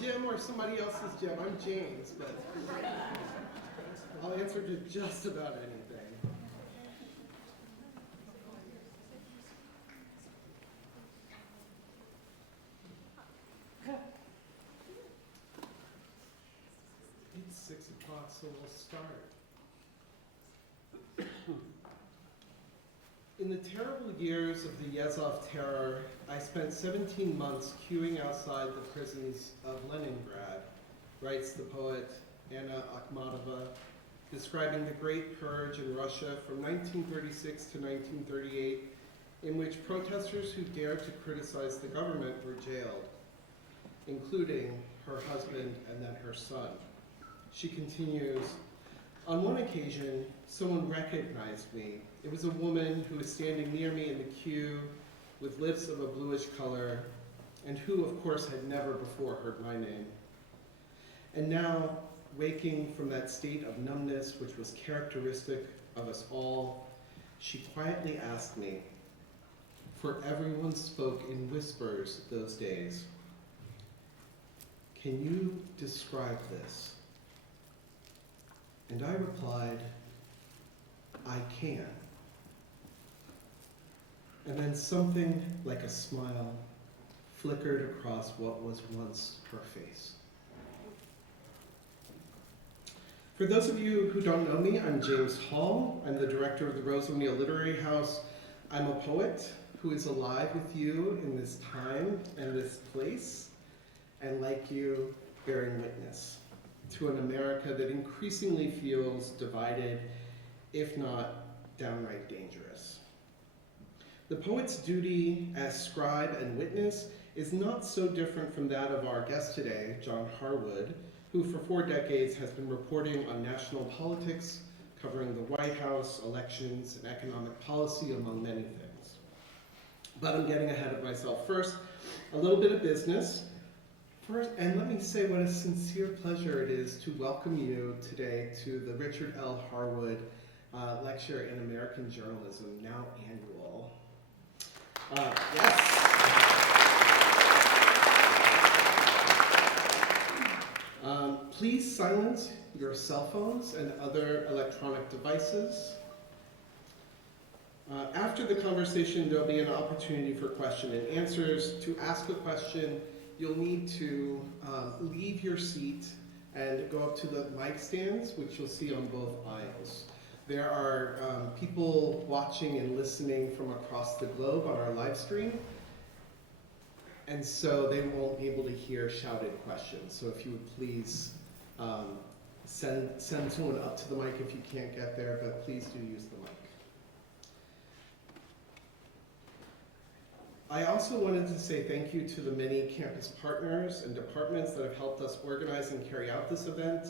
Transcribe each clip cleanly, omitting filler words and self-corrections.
Jim or somebody else's Jim. I'm James, but I'll answer to just about anything. It's 6 o'clock, so we'll start. In the terrible years of the Yezhov terror, I spent 17 months queuing outside the prisons of Leningrad, writes the poet Anna Akhmatova, describing the Great Purge in Russia from 1936 to 1938, in which protesters who dared to criticize the government were jailed, including her husband and then her son. She continues, on one occasion, someone recognized me. It was a woman who was standing near me in the queue with lips of a bluish color and who, of course, had never before heard my name. And now, waking from that state of numbness which was characteristic of us all, she quietly asked me, for everyone spoke in whispers those days, can you describe this? And I replied, I can. And then something like a smile flickered across what was once her face. For those of you who don't know me, I'm James Hall. I'm the director of the Rose O'Neill Literary House. I'm a poet who is alive with you in this time and this place, and like you, bearing witness to an America that increasingly feels divided, if not downright dangerous. The poet's duty as scribe and witness is not so different from that of our guest today, John Harwood, who for 4 decades has been reporting on national politics, covering the White House, elections, and economic policy, among many things. But I'm getting ahead of myself. First, a little bit of business. First, and let me say what a sincere pleasure it is to welcome you today to the Richard L. Harwood Lecture in American Journalism, now annual. Yes. Please silence your cell phones and other electronic devices. After the conversation, there'll be an opportunity for question and answers. To ask a question, you'll need to leave your seat and go up to the mic stands, which you'll see on both aisles. There are people watching and listening from across the globe on our live stream, and so they won't be able to hear shouted questions. So if you would please send someone up to the mic if you can't get there, but please do use the mic. I also wanted to say thank you to the many campus partners and departments that have helped us organize and carry out this event.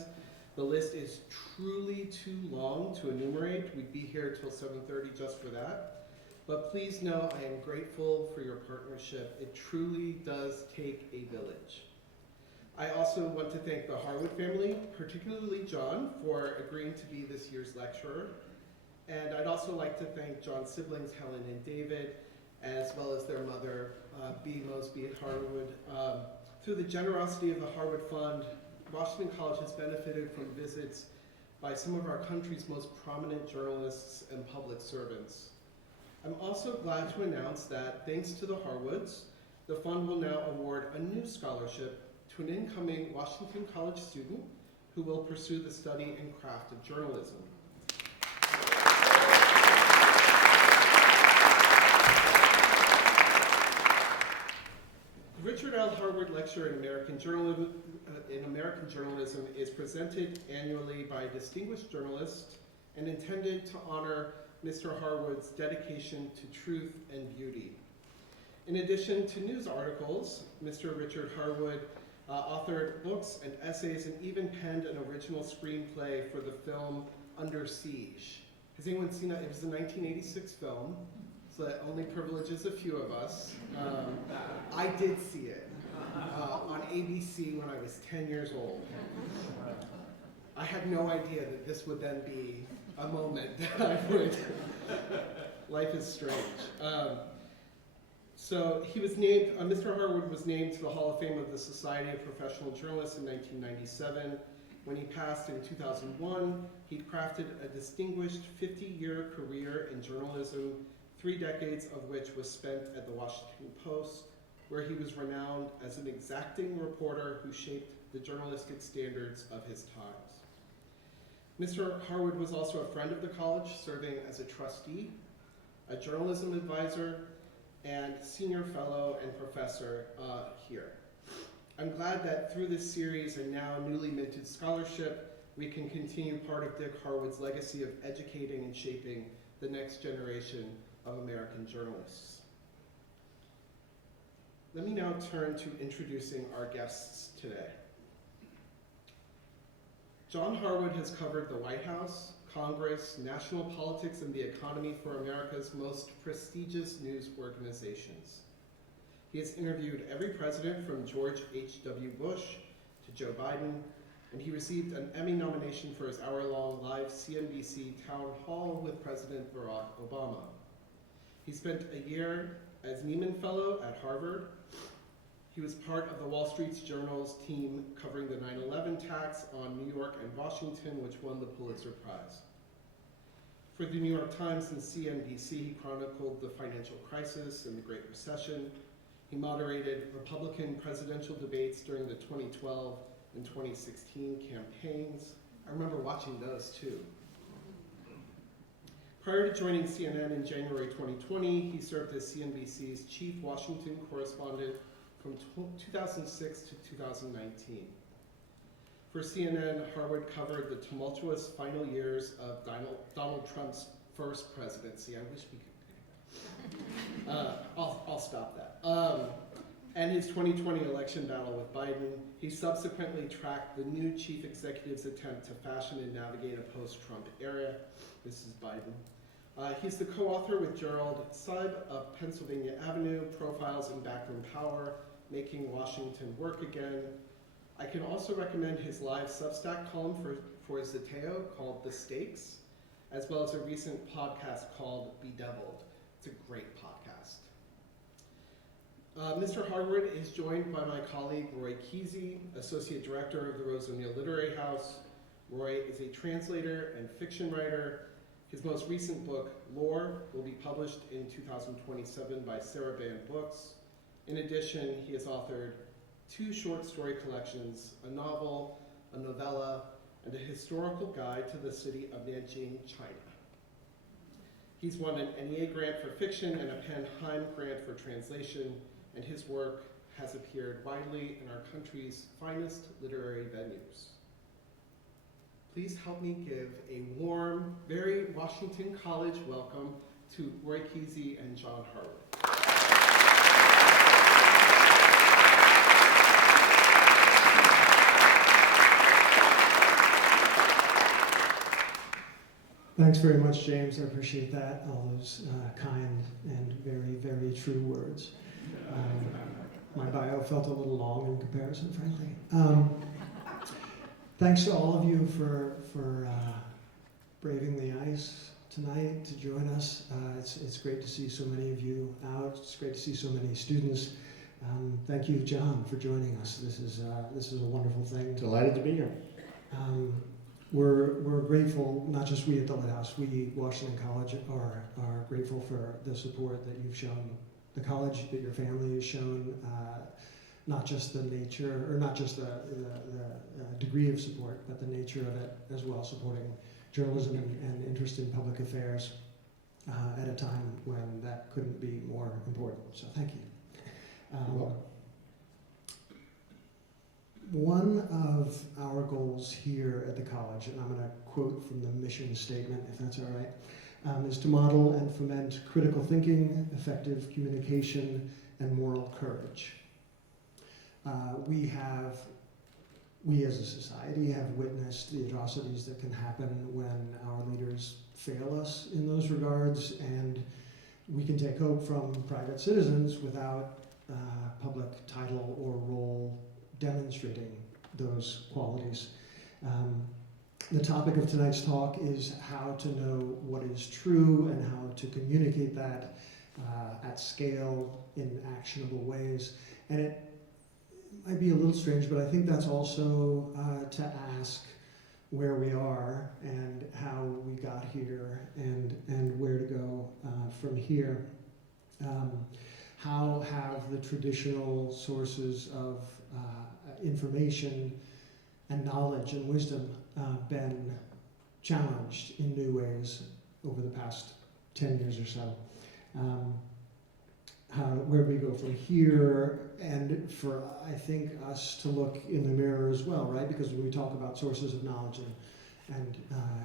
The list is truly too long to enumerate. We'd be here till 7:30 just for that. But please know I am grateful for your partnership. It truly does take a village. I also want to thank the Harwood family, particularly John, for agreeing to be this year's lecturer. And I'd also like to thank John's siblings, Helen and David, as well as their mother, B. Mosby at Harwood. Through the generosity of the Harwood Fund, Washington College has benefited from visits by some of our country's most prominent journalists and public servants. I'm also glad to announce that, thanks to the Harwoods, the fund will now award a new scholarship to an incoming Washington College student who will pursue the study and craft of journalism. The Richard L. Harwood Lecture in American Journalism is presented annually by a distinguished journalist and intended to honor Mr. Harwood's dedication to truth and beauty. In addition to news articles, Mr. Richard Harwood authored books and essays and even penned an original screenplay for the film Under Siege. Has anyone seen that? It was a 1986 film, so that only privileges a few of us. I did see it on ABC when I was 10 years old. I had no idea that this would then be a moment that I would. Life is strange. So he was named, Mr. Harwood was named to the Hall of Fame of the Society of Professional Journalists in 1997. When he passed in 2001, he crafted a distinguished 50-year career in journalism, 3 decades of which was spent at the Washington Post, where he was renowned as an exacting reporter who shaped the journalistic standards of his times. Mr. Harwood was also a friend of the college, serving as a trustee, a journalism advisor, and senior fellow and professor here. I'm glad that through this series and now newly minted scholarship, we can continue part of Dick Harwood's legacy of educating and shaping the next generation of American journalists. Let me now turn to introducing our guests today. John Harwood has covered the White House, Congress, national politics, and the economy for America's most prestigious news organizations. He has interviewed every president from George H.W. Bush to Joe Biden, and he received an Emmy nomination for his hour-long live CNBC town hall with President Barack Obama. He spent a year as Nieman Fellow at Harvard. He was part of the Wall Street Journal's team covering the 9/11 attacks on New York and Washington, which won the Pulitzer Prize. For the New York Times and CNBC, he chronicled the financial crisis and the Great Recession. He moderated Republican presidential debates during the 2012 and 2016 campaigns. I remember watching those too. Prior to joining CNN in January 2020, he served as CNBC's chief Washington correspondent from 2006 to 2019. For CNN, Harwood covered the tumultuous final years of Donald Trump's first presidency. I wish we could. I'll stop that. And his 2020 election battle with Biden. He subsequently tracked the new chief executive's attempt to fashion and navigate a post-Trump era. This is Biden. He's the co-author with Gerald Seib of Pennsylvania Avenue, Profiles in Backroom Power, Making Washington Work Again. I can also recommend his live Substack column for Zeteo called The Stakes, as well as a recent podcast called Bedeviled. It's a great podcast. Mr. Harwood is joined by my colleague Roy Kesey, Associate Director of the Rose O'Neill Literary House. Roy is a translator and fiction writer. His most recent book, Lore, will be published in 2027 by Sarah Band Books. In addition, he has authored 2 short story collections, a novel, a novella, and a historical guide to the city of Nanjing, China. He's won an NEA grant for fiction and a PEN/Heim grant for translation, and his work has appeared widely in our country's finest literary venues. Please help me give a warm, very Washington College welcome to Roy Kesey and John Harwood. Thanks very much, James. I appreciate that, all those kind and very, very true words. My bio felt a little long in comparison, frankly. Thanks to all of you for braving the ice tonight to join us. It's great to see so many of you out. It's great to see so many students. Thank you, John, for joining us. This is a wonderful thing. Delighted to be here. We're grateful, not just we at the Lighthouse, we, Washington College, are grateful for the support that you've shown the college, that your family has shown, not just the nature, or not just the degree of support, but the nature of it as well, supporting journalism and interest in public affairs at a time when that couldn't be more important. So thank you. One of our goals here at the college, and I'm going to quote from the mission statement, if that's all right, is to model and foment critical thinking, effective communication, and moral courage. We as a society have witnessed the atrocities that can happen when our leaders fail us in those regards, and we can take hope from private citizens without public title or role demonstrating those qualities. The topic of tonight's talk is how to know what is true and how to communicate that at scale in actionable ways. And it might be a little strange, but I think that's also to ask where we are and how we got here and where to go from here. How have the traditional sources of information and knowledge and wisdom been challenged in new ways over the past 10 years or so? Where do we go from here? And for, I think, us to look in the mirror as well, right? Because when we talk about sources of knowledge and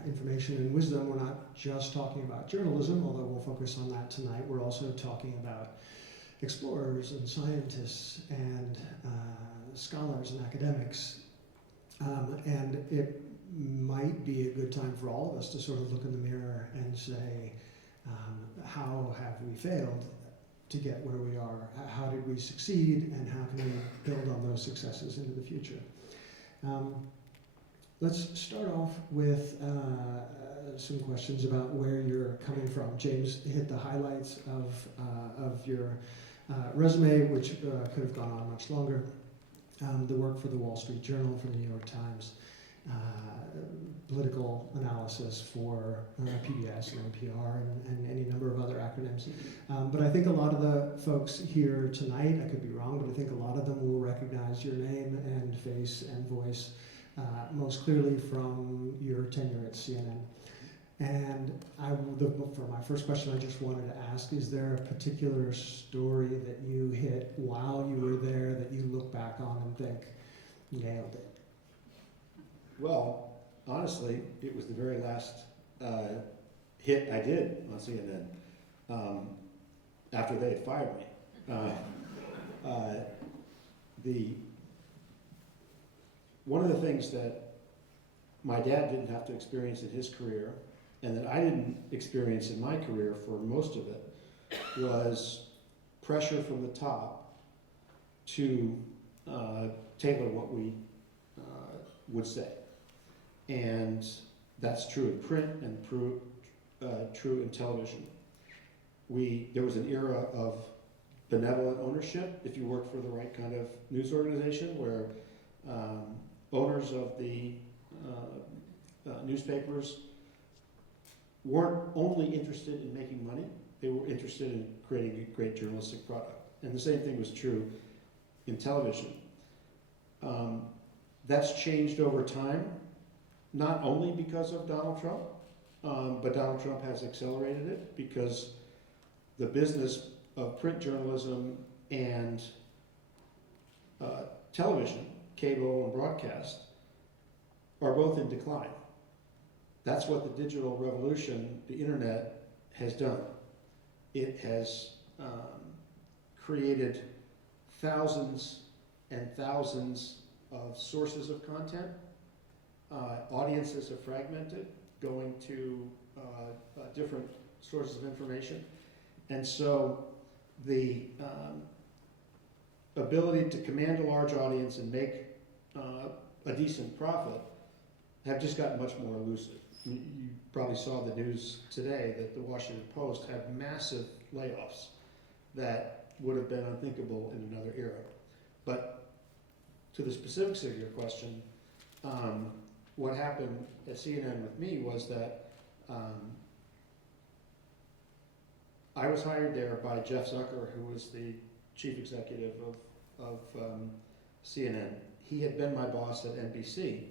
information and wisdom, we're not just talking about journalism, although we'll focus on that tonight. We're also talking about explorers and scientists and scholars and academics. And it might be a good time for all of us to sort of look in the mirror and say, how have we failed to get where we are? How did we succeed, and how can we build on those successes into the future? Let's start off with some questions about where you're coming from. James hit the highlights of your resume, which could have gone on much longer. The work for the Wall Street Journal, for the New York Times, political analysis for PBS and NPR and any number of other acronyms. But I think a lot of the folks here tonight, I could be wrong, but I think a lot of them will recognize your name and face and voice most clearly from your tenure at CNN. And for my first question, I just wanted to ask, is there a particular story that you hit while you were there that you look back on and think, nailed it? Well, honestly, it was the very last hit I did on CNN after they had fired me. One of the things that my dad didn't have to experience in his career, and that I didn't experience in my career for most of it, was pressure from the top to tailor what we would say. And that's true in print and true in television. There was an era of benevolent ownership, if you worked for the right kind of news organization, where owners of the newspapers weren't only interested in making money, they were interested in creating a great journalistic product. And the same thing was true in television. That's changed over time, not only because of Donald Trump, but Donald Trump has accelerated it because the business of print journalism and television, cable and broadcast, are both in decline. That's what the digital revolution, the internet, has done. It has created thousands and thousands of sources of content. Audiences are fragmented, going to different sources of information. And so the ability to command a large audience and make a decent profit have just gotten much more elusive. You probably saw the news today that the Washington Post had massive layoffs that would have been unthinkable in another era. But to the specifics of your question, what happened at CNN with me was that I was hired there by Jeff Zucker, who was the chief executive of CNN. He had been my boss at NBC.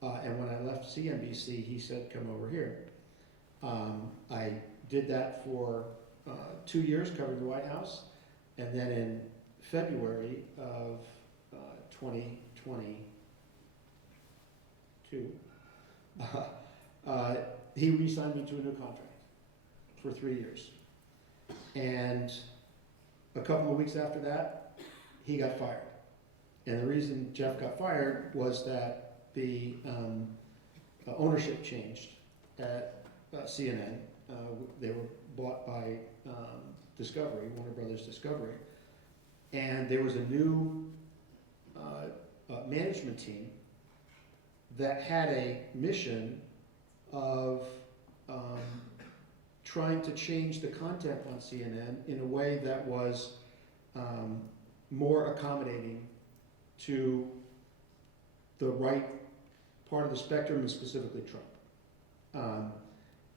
And when I left CNBC, he said, come over here. I did that for 2 years, covering the White House. And then in February of 2022, he re-signed me to a new contract for 3 years. And a couple of weeks after that, he got fired. And the reason Jeff got fired was that the ownership changed at CNN. They were bought by Discovery, Warner Brothers Discovery. And there was a new management team that had a mission of trying to change the content on CNN in a way that was more accommodating to the right part of the spectrum, and specifically Trump.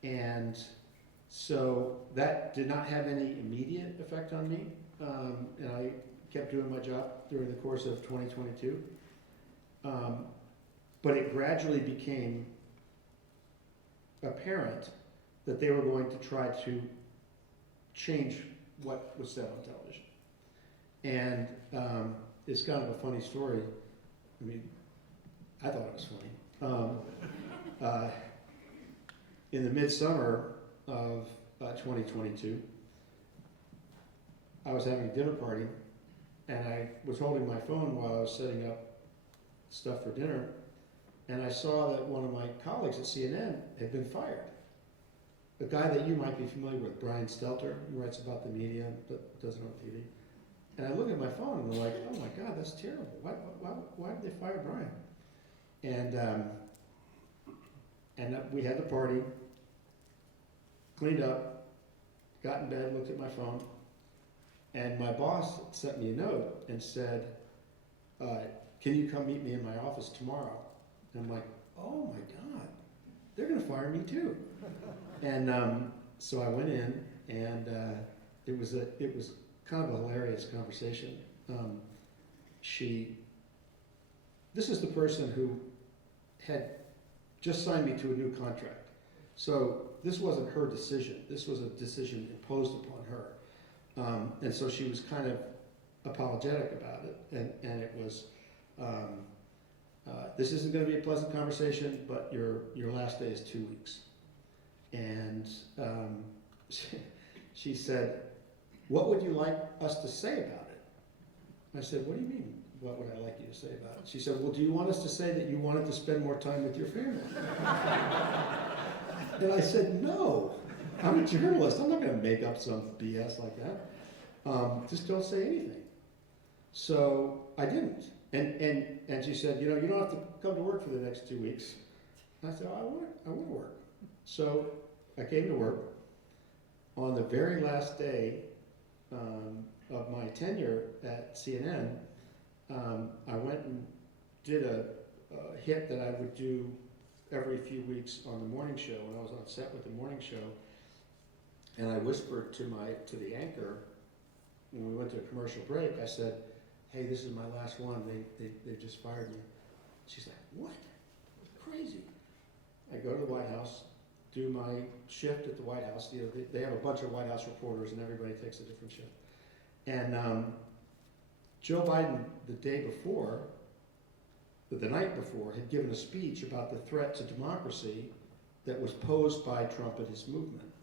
And so that did not have any immediate effect on me, and I kept doing my job during the course of 2022. But it gradually became apparent that they were going to try to change what was said on television. And it's kind of a funny story. I mean, I thought it was funny. In the midsummer of 2022, I was having a dinner party, and I was holding my phone while I was setting up stuff for dinner, and I saw that one of my colleagues at CNN had been fired. A guy that you might be familiar with, Brian Stelter, who writes about the media, but does it on TV. And I look at my phone and I'm like, oh my God, that's terrible. Why did they fire Brian? And we had the party, cleaned up, got in bed, looked at my phone, and my boss sent me a note and said, can you come meet me in my office tomorrow? And I'm like, oh my God, they're gonna fire me too. And so I went in, and it was kind of a hilarious conversation. This is the person who had just signed me to a new contract. So this wasn't her decision. This was a decision imposed upon her. And so she was kind of apologetic about it. And it was, this isn't going to be a pleasant conversation, but your last day is 2 weeks. And she said, what would you like us to say about it? I said, what do you mean, what would I like you to say about it? She said, well, do you want us to say that you wanted to spend more time with your family? And I said, no, I'm a journalist. I'm not going to make up some BS like that. Just don't say anything. So I didn't. And she said, you don't have to come to work for the next 2 weeks. And I said, I want to work. So I came to work. On the very last day of my tenure at CNN, I went and did a hit that I would do every few weeks on the morning show when I was on set with the morning show. And I whispered to the anchor when we went to a commercial break. I said, hey, this is my last one. They just fired me. She's like, what? Crazy. I go to the White House, do my shift at the White House. They have a bunch of White House reporters, and everybody takes a different shift. And Joe Biden, the night before, had given a speech about the threat to democracy that was posed by Trump and his movement.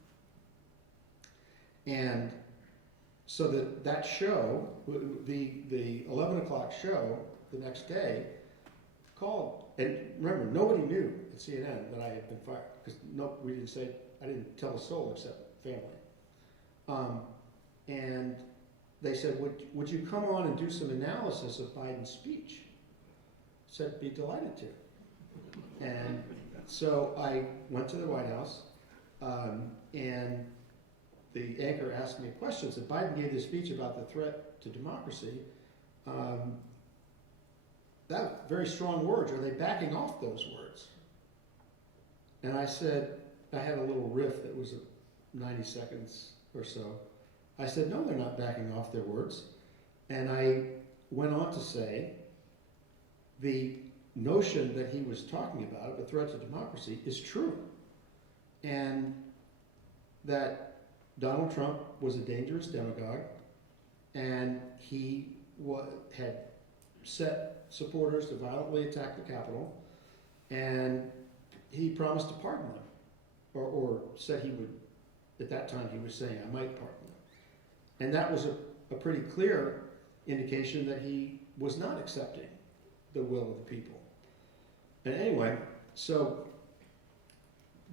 And so that show, the 11 o'clock show the next day, called, and remember, nobody knew at CNN that I had been fired, because I didn't tell a soul except family. And they said, would you come on and do some analysis of Biden's speech? I said, be delighted to. And so I went to the White House, and the anchor asked me a question. Said, Biden gave this speech about the threat to democracy. That very strong words. Are they backing off those words? And I said, I had a little riff that was 90 seconds or so. I said, no, they're not backing off their words. And I went on to say, the notion that he was talking about, the threat to democracy, is true. And that Donald Trump was a dangerous demagogue, and he had set supporters to violently attack the Capitol, and he promised to pardon them, or said he would. At that time, he was saying, I might pardon them. And that was a pretty clear indication that he was not accepting the will of the people. And anyway, so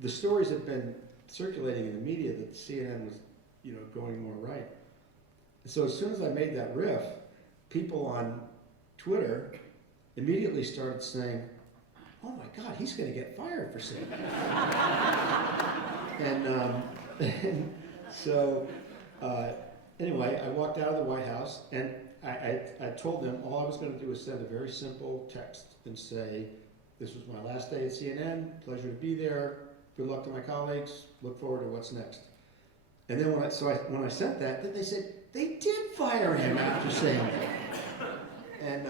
the stories have been circulating in the media that CNN was, going more right. So as soon as I made that riff, people on Twitter immediately started saying, oh my God, he's going to get fired for saying that. And so, anyway, I walked out of the White House, and I told them all I was going to do was send a very simple text and say, this was my last day at CNN, pleasure to be there, good luck to my colleagues, look forward to what's next. And then when I sent that, then they said, they did fire him after saying that. And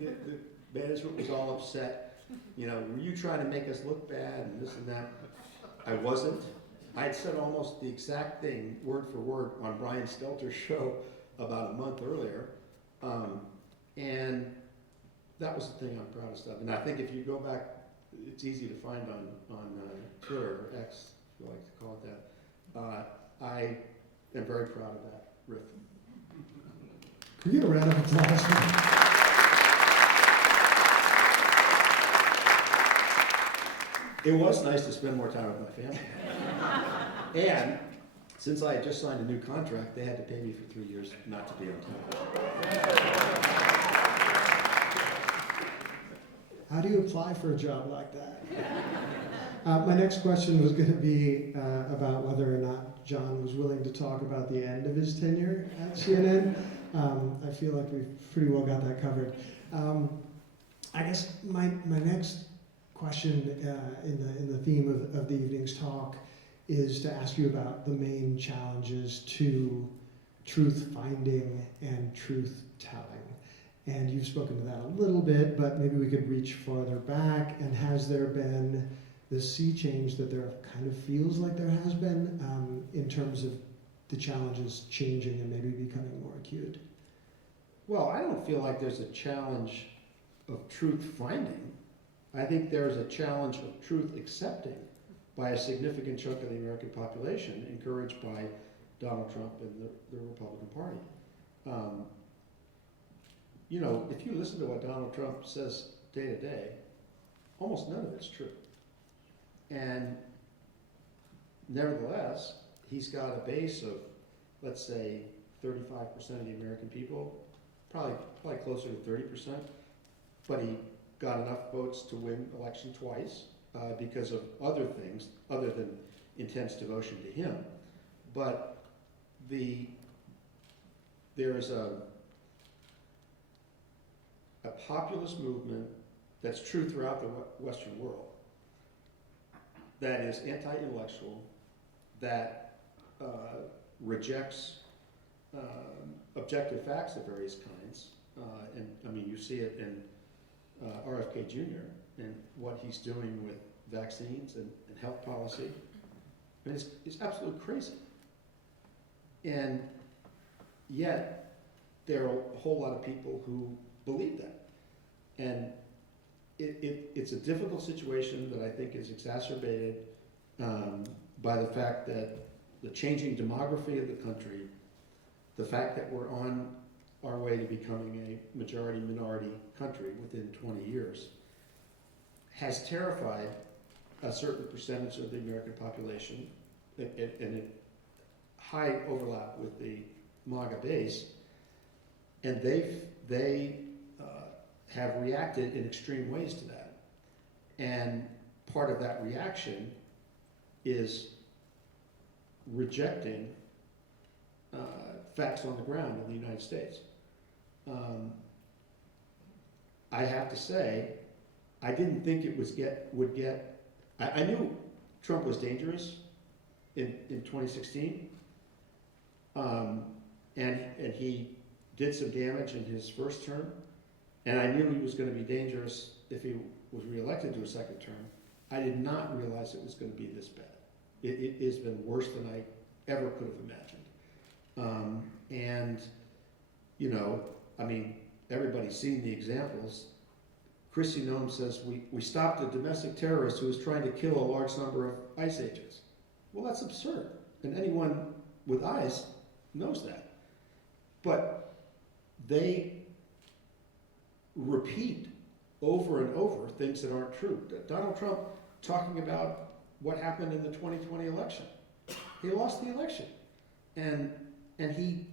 the management was all upset. You know, were you trying to make us look bad and this and that? I wasn't. I had said almost the exact thing, word for word, on Brian Stelter's show about a month earlier. And that was the thing I'm proudest of. And I think if you go back, it's easy to find on Twitter, or X, if you like to call it that. I am very proud of that riff. Can we get a round of applause for that? It was nice to spend more time with my family. And since I had just signed a new contract, they had to pay me for 3 years not to be on television. How do you apply for a job like that? My next question was going to be about whether or not John was willing to talk about the end of his tenure at CNN. I feel like we've pretty well got that covered. I guess my next question in the theme of the evening's talk is to ask you about the main challenges to truth finding and truth telling. And you've spoken to that a little bit, but maybe we could reach farther back. And has there been this sea change that there kind of feels like there has been in terms of the challenges changing and maybe becoming more acute? Well, I don't feel like there's a challenge of truth finding. I think there's a challenge of truth accepting by a significant chunk of the American population, encouraged by Donald Trump and the Republican Party. You know, if you listen to what Donald Trump says day to day, almost none of it's true. And nevertheless, he's got a base of, let's say, 35% of the American people, probably closer to 30%, but he got enough votes to win election twice because of other things other than intense devotion to him. But there's a populist movement that's true throughout the Western world that is anti-intellectual, that rejects objective facts of various kinds. And I mean, you see it in RFK Jr. and what he's doing with vaccines and health policy. I mean, it's absolutely crazy. And yet, there are a whole lot of people who believe that. And it's a difficult situation that I think is exacerbated by the fact that the changing demography of the country, the fact that we're on our way to becoming a majority-minority country within 20 years, has terrified a certain percentage of the American population, and a high overlap with the MAGA base, and they have reacted in extreme ways to that. And part of that reaction is rejecting facts on the ground in the United States. I have to say, I didn't think it would get. I knew Trump was dangerous in 2016, and he did some damage in his first term, and I knew he was going to be dangerous if he was reelected to a second term. I did not realize it was going to be this bad. It has been worse than I ever could have imagined. And, you know, I mean, everybody's seen the examples. Kristi Noem says, we stopped a domestic terrorist who was trying to kill a large number of ICE agents. Well, that's absurd. And anyone with eyes knows that. But they repeat over and over things that aren't true. Donald Trump talking about what happened in the 2020 election. He lost the election. And he,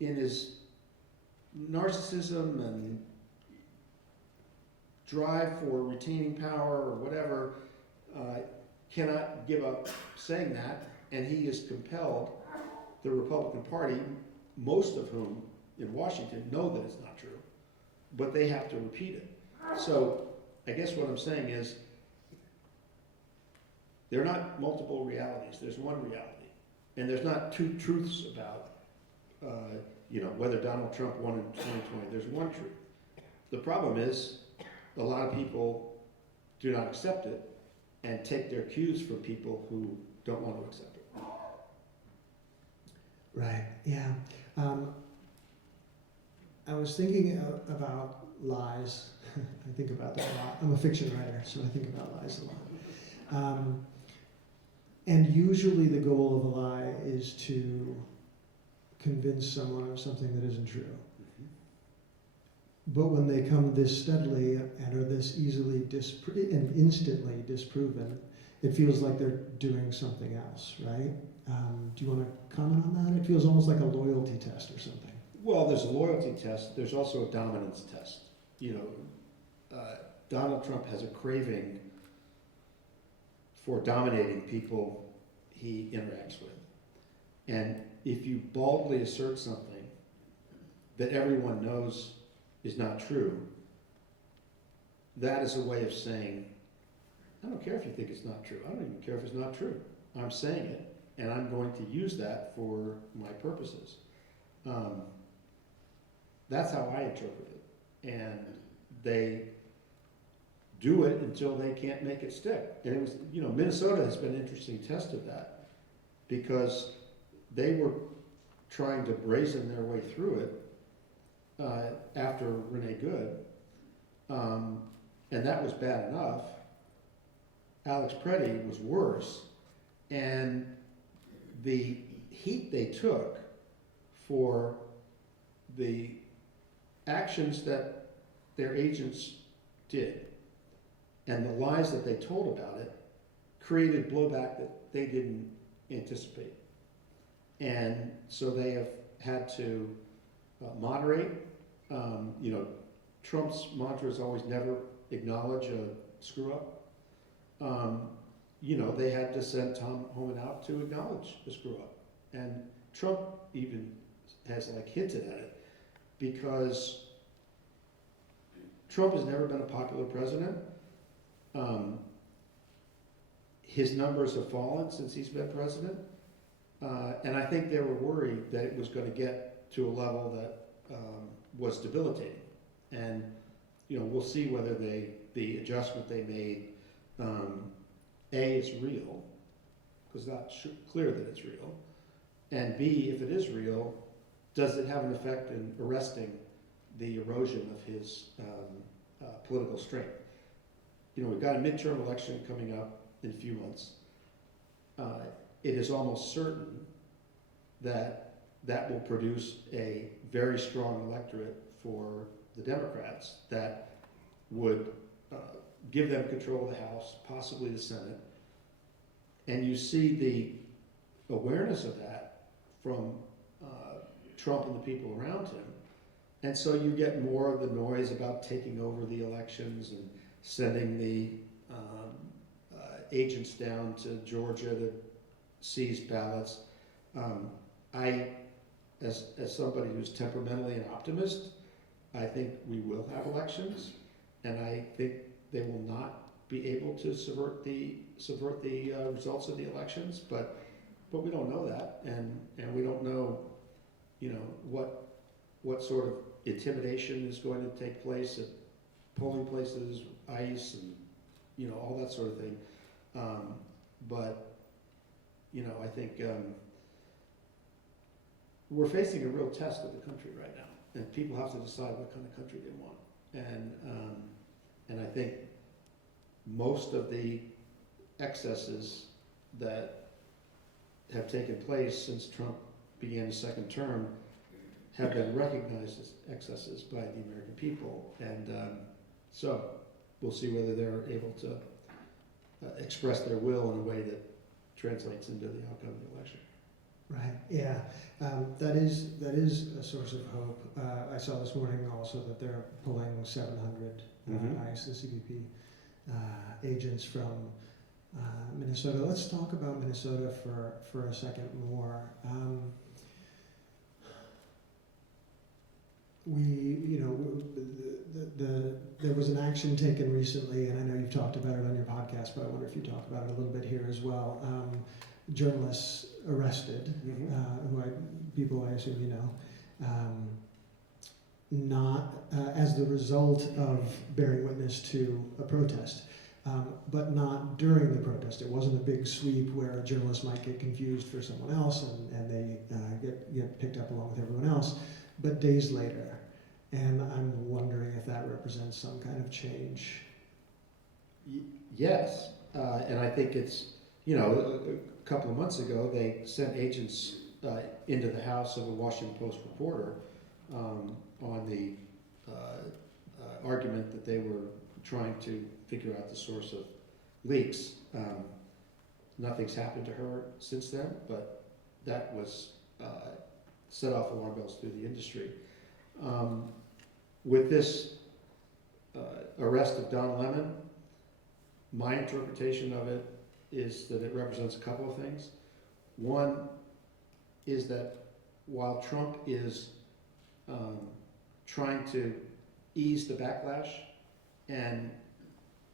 in his narcissism and drive for retaining power or whatever, cannot give up saying that, and he has compelled the Republican Party, most of whom in Washington know that it's not true, but they have to repeat it. So I guess what I'm saying is, there are not multiple realities, there's one reality. And there's not two truths about, whether Donald Trump won in 2020, there's one truth. The problem is, a lot of people do not accept it and take their cues from people who don't want to accept it. Right, yeah. I was thinking about lies. I think about that a lot. I'm a fiction writer, so I think about lies a lot. And usually the goal of a lie is to convince someone of something that isn't true. But when they come this steadily and are this easily and instantly disproven, it feels like they're doing something else, right? Do you want to comment on that? It feels almost like a loyalty test or something. Well, there's a loyalty test. There's also a dominance test. Donald Trump has a craving for dominating people he interacts with. And if you baldly assert something that everyone knows is not true, that is a way of saying, I don't care if you think it's not true. I don't even care if it's not true. I'm saying it, and I'm going to use that for my purposes. That's how I interpret it. And they do it until they can't make it stick. And it was, Minnesota has been an interesting test of that, because they were trying to brazen their way through it after Renee Good, and that was bad enough. Alex Preddy was worse, and the heat they took for the actions that their agents did and the lies that they told about it created blowback that they didn't anticipate. And so they have had to moderate. Trump's mantra is always never acknowledge a screw up. They had to send Tom Homan out to acknowledge the screw up. And Trump even has hinted at it, because Trump has never been a popular president. His numbers have fallen since he's been president. And I think they were worried that it was going to get to a level that was debilitating. And, we'll see whether the adjustment they made, A, is real, because that's clear that it's real. And B, if it is real, does it have an effect in arresting the erosion of his political strength? We've got a midterm election coming up in a few months. It is almost certain that that will produce a very strong electorate for the Democrats that would give them control of the House, possibly the Senate. And you see the awareness of that from Trump and the people around him. And so you get more of the noise about taking over the elections and sending the agents down to Georgia to seize ballots. As somebody who's temperamentally an optimist, I think we will have elections, and I think they will not be able to subvert the results of the elections, but we don't know that, and we don't know, what sort of intimidation is going to take place at polling places, ICE, and all that sort of thing. But I think we're facing a real test of the country right now, and people have to decide what kind of country they want. And I think most of the excesses that have taken place since Trump began his second term have been recognized as excesses by the American people. And so we'll see whether they're able to express their will in a way that translates into the outcome of the election. Right, yeah. That is a source of hope. I saw this morning also that they're pulling 700 ICE, the CBP agents from Minnesota. Let's talk about Minnesota for a second more. There was an action taken recently, and I know you've talked about it on your podcast, but I wonder if you talk about it a little bit here as well. Journalists arrested, people I assume you know, not as the result of bearing witness to a protest, but not during the protest. It wasn't a big sweep where a journalist might get confused for someone else and they get picked up along with everyone else, but days later. And I'm wondering if that represents some kind of change. Yes, and I think it's, a couple of months ago, they sent agents into the house of a Washington Post reporter on the argument that they were trying to figure out the source of leaks. Nothing's happened to her since then, but that was set off alarm bells through the industry. With this arrest of Don Lemon, my interpretation of it is that it represents a couple of things. One is that while Trump is trying to ease the backlash and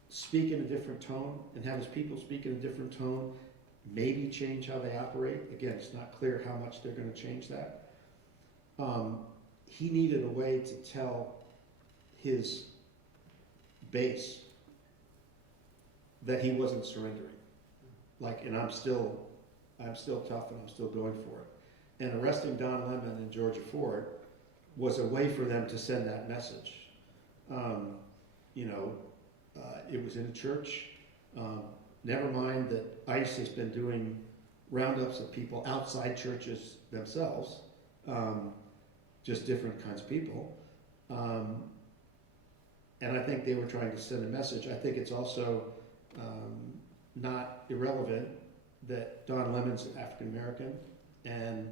speak in a different tone and have his people speak in a different tone, maybe change how they operate. Again, it's not clear how much they're going to change that. He needed a way to tell his base that he wasn't surrendering. And I'm still tough and I'm still going for it. And arresting Don Lemon and Georgia Ford was a way for them to send that message. It was in a church. Never mind that ICE has been doing roundups of people outside churches themselves, just different kinds of people. And I think they were trying to send a message. I think it's also not irrelevant that Don Lemon's African American, and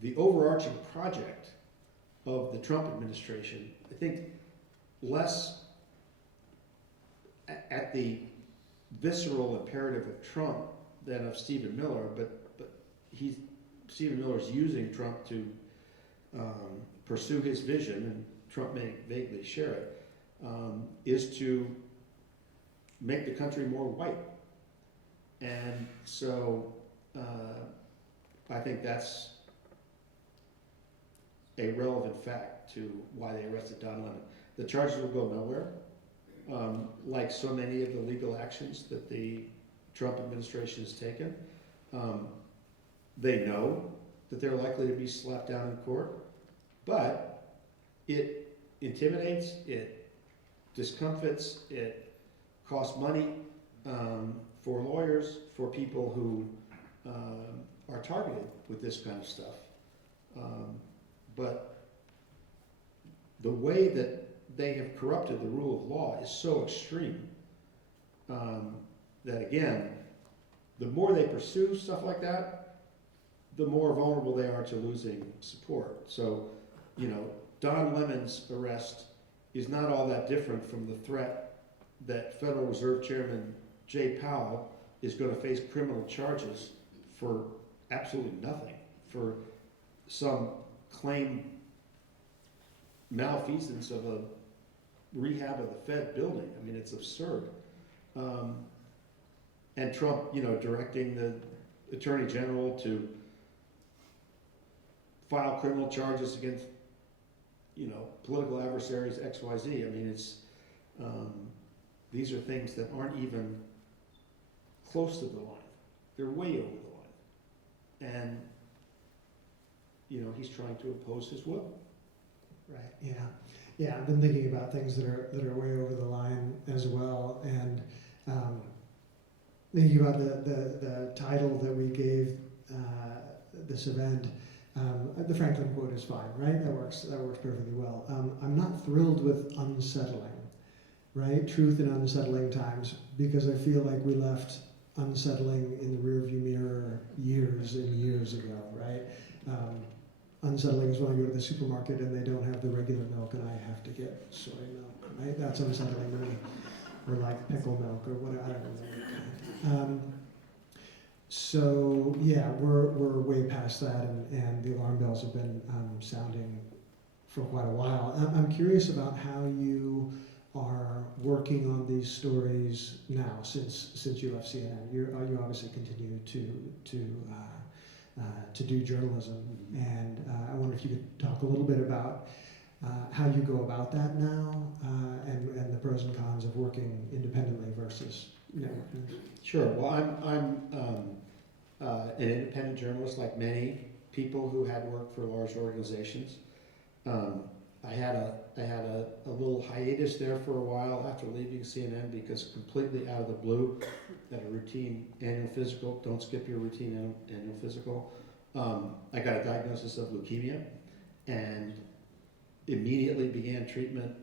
the overarching project of the Trump administration, I think less at the visceral imperative of Trump than of Stephen Miller, but Stephen Miller's using Trump to pursue his vision, and Trump may vaguely share it, is to make the country more white. And so I think that's a relevant fact to why they arrested Don Lemon. The charges will go nowhere, like so many of the legal actions that the Trump administration has taken. They know that they're likely to be slapped down in court, but it intimidates, it discomfits, it costs money for lawyers, for people who are targeted with this kind of stuff. But the way that they have corrupted the rule of law is so extreme that, again, the more they pursue stuff like that, the more vulnerable they are to losing support. So, Don Lemon's arrest is not all that different from the threat that Federal Reserve Chairman Jay Powell is going to face criminal charges for absolutely nothing, for some claim malfeasance of a rehab of the Fed building. I mean, it's absurd. And Trump, directing the Attorney General to file criminal charges against, political adversaries, XYZ. I mean, these are things that aren't even close to the line. They're way over the line. And, he's trying to impose his will. Right, yeah. Yeah, I've been thinking about things that are way over the line as well, and thinking about the title that we gave this event. The Franklin quote is fine, right? That works perfectly well. I'm not thrilled with unsettling, right? Truth in unsettling times, because I feel like we left unsettling in the rearview mirror years and years ago, right? Unsettling is when I go to the supermarket and they don't have the regular milk and I have to get soy milk, right? That's unsettling to me. or like pickle milk or what, I don't know. So yeah, we're way past that, and the alarm bells have been sounding for quite a while. I'm curious about how you are working on these stories now, since you left CNN. You obviously continue to do journalism, and I wonder if you could talk a little bit about how you go about that now, and the pros and cons of working independently versus network news. Sure. Well, I'm an independent journalist, like many people who had worked for large organizations. I had a little hiatus there for a while after leaving CNN because completely out of the blue, at a routine annual physical, don't skip your routine annual physical, I got a diagnosis of leukemia and immediately began treatment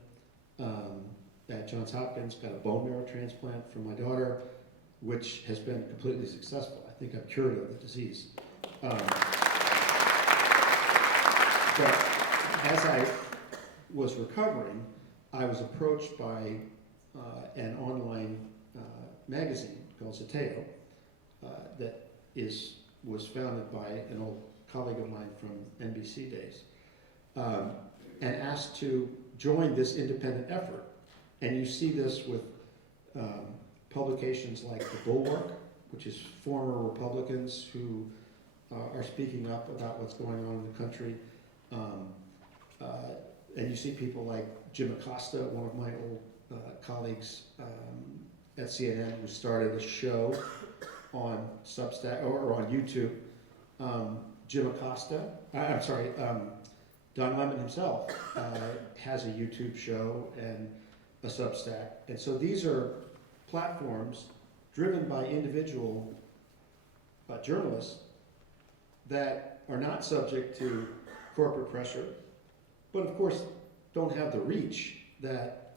at Johns Hopkins, got a bone marrow transplant for my daughter, which has been completely successful. I think I'm cured of the disease. But as I was recovering, I was approached by an online magazine called Zateo that was founded by an old colleague of mine from NBC days, and asked to join this independent effort. And you see this with publications like The Bulwark, which is former Republicans who are speaking up about what's going on in the country. And you see people like Jim Acosta, one of my old colleagues at CNN, who started a show on Substack or on YouTube. Jim Acosta, Don Lemon himself has a YouTube show and a Substack. And so these are platforms driven by individual journalists that are not subject to corporate pressure, but of course don't have the reach that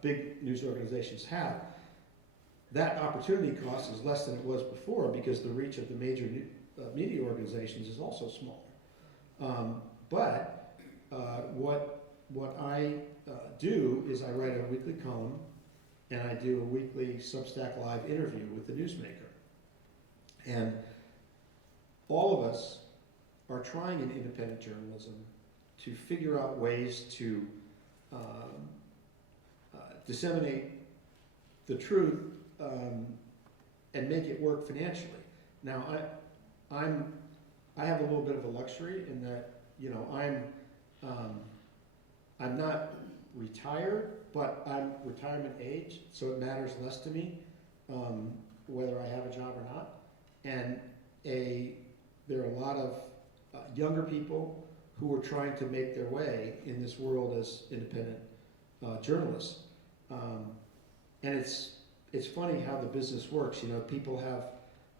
big news organizations have. That opportunity cost is less than it was before because the reach of the major media organizations is also smaller. But what I do is I write a weekly column and I do a weekly Substack Live interview with the newsmaker. And all of us are trying in independent journalism to figure out ways to disseminate the truth and make it work financially. Now, I have a little bit of a luxury in that, you know, I'm not retired, but I'm retirement age, so it matters less to me whether I have a job or not. And there are a lot of younger people who are trying to make their way in this world as independent journalists. And it's funny how the business works. You know, people have,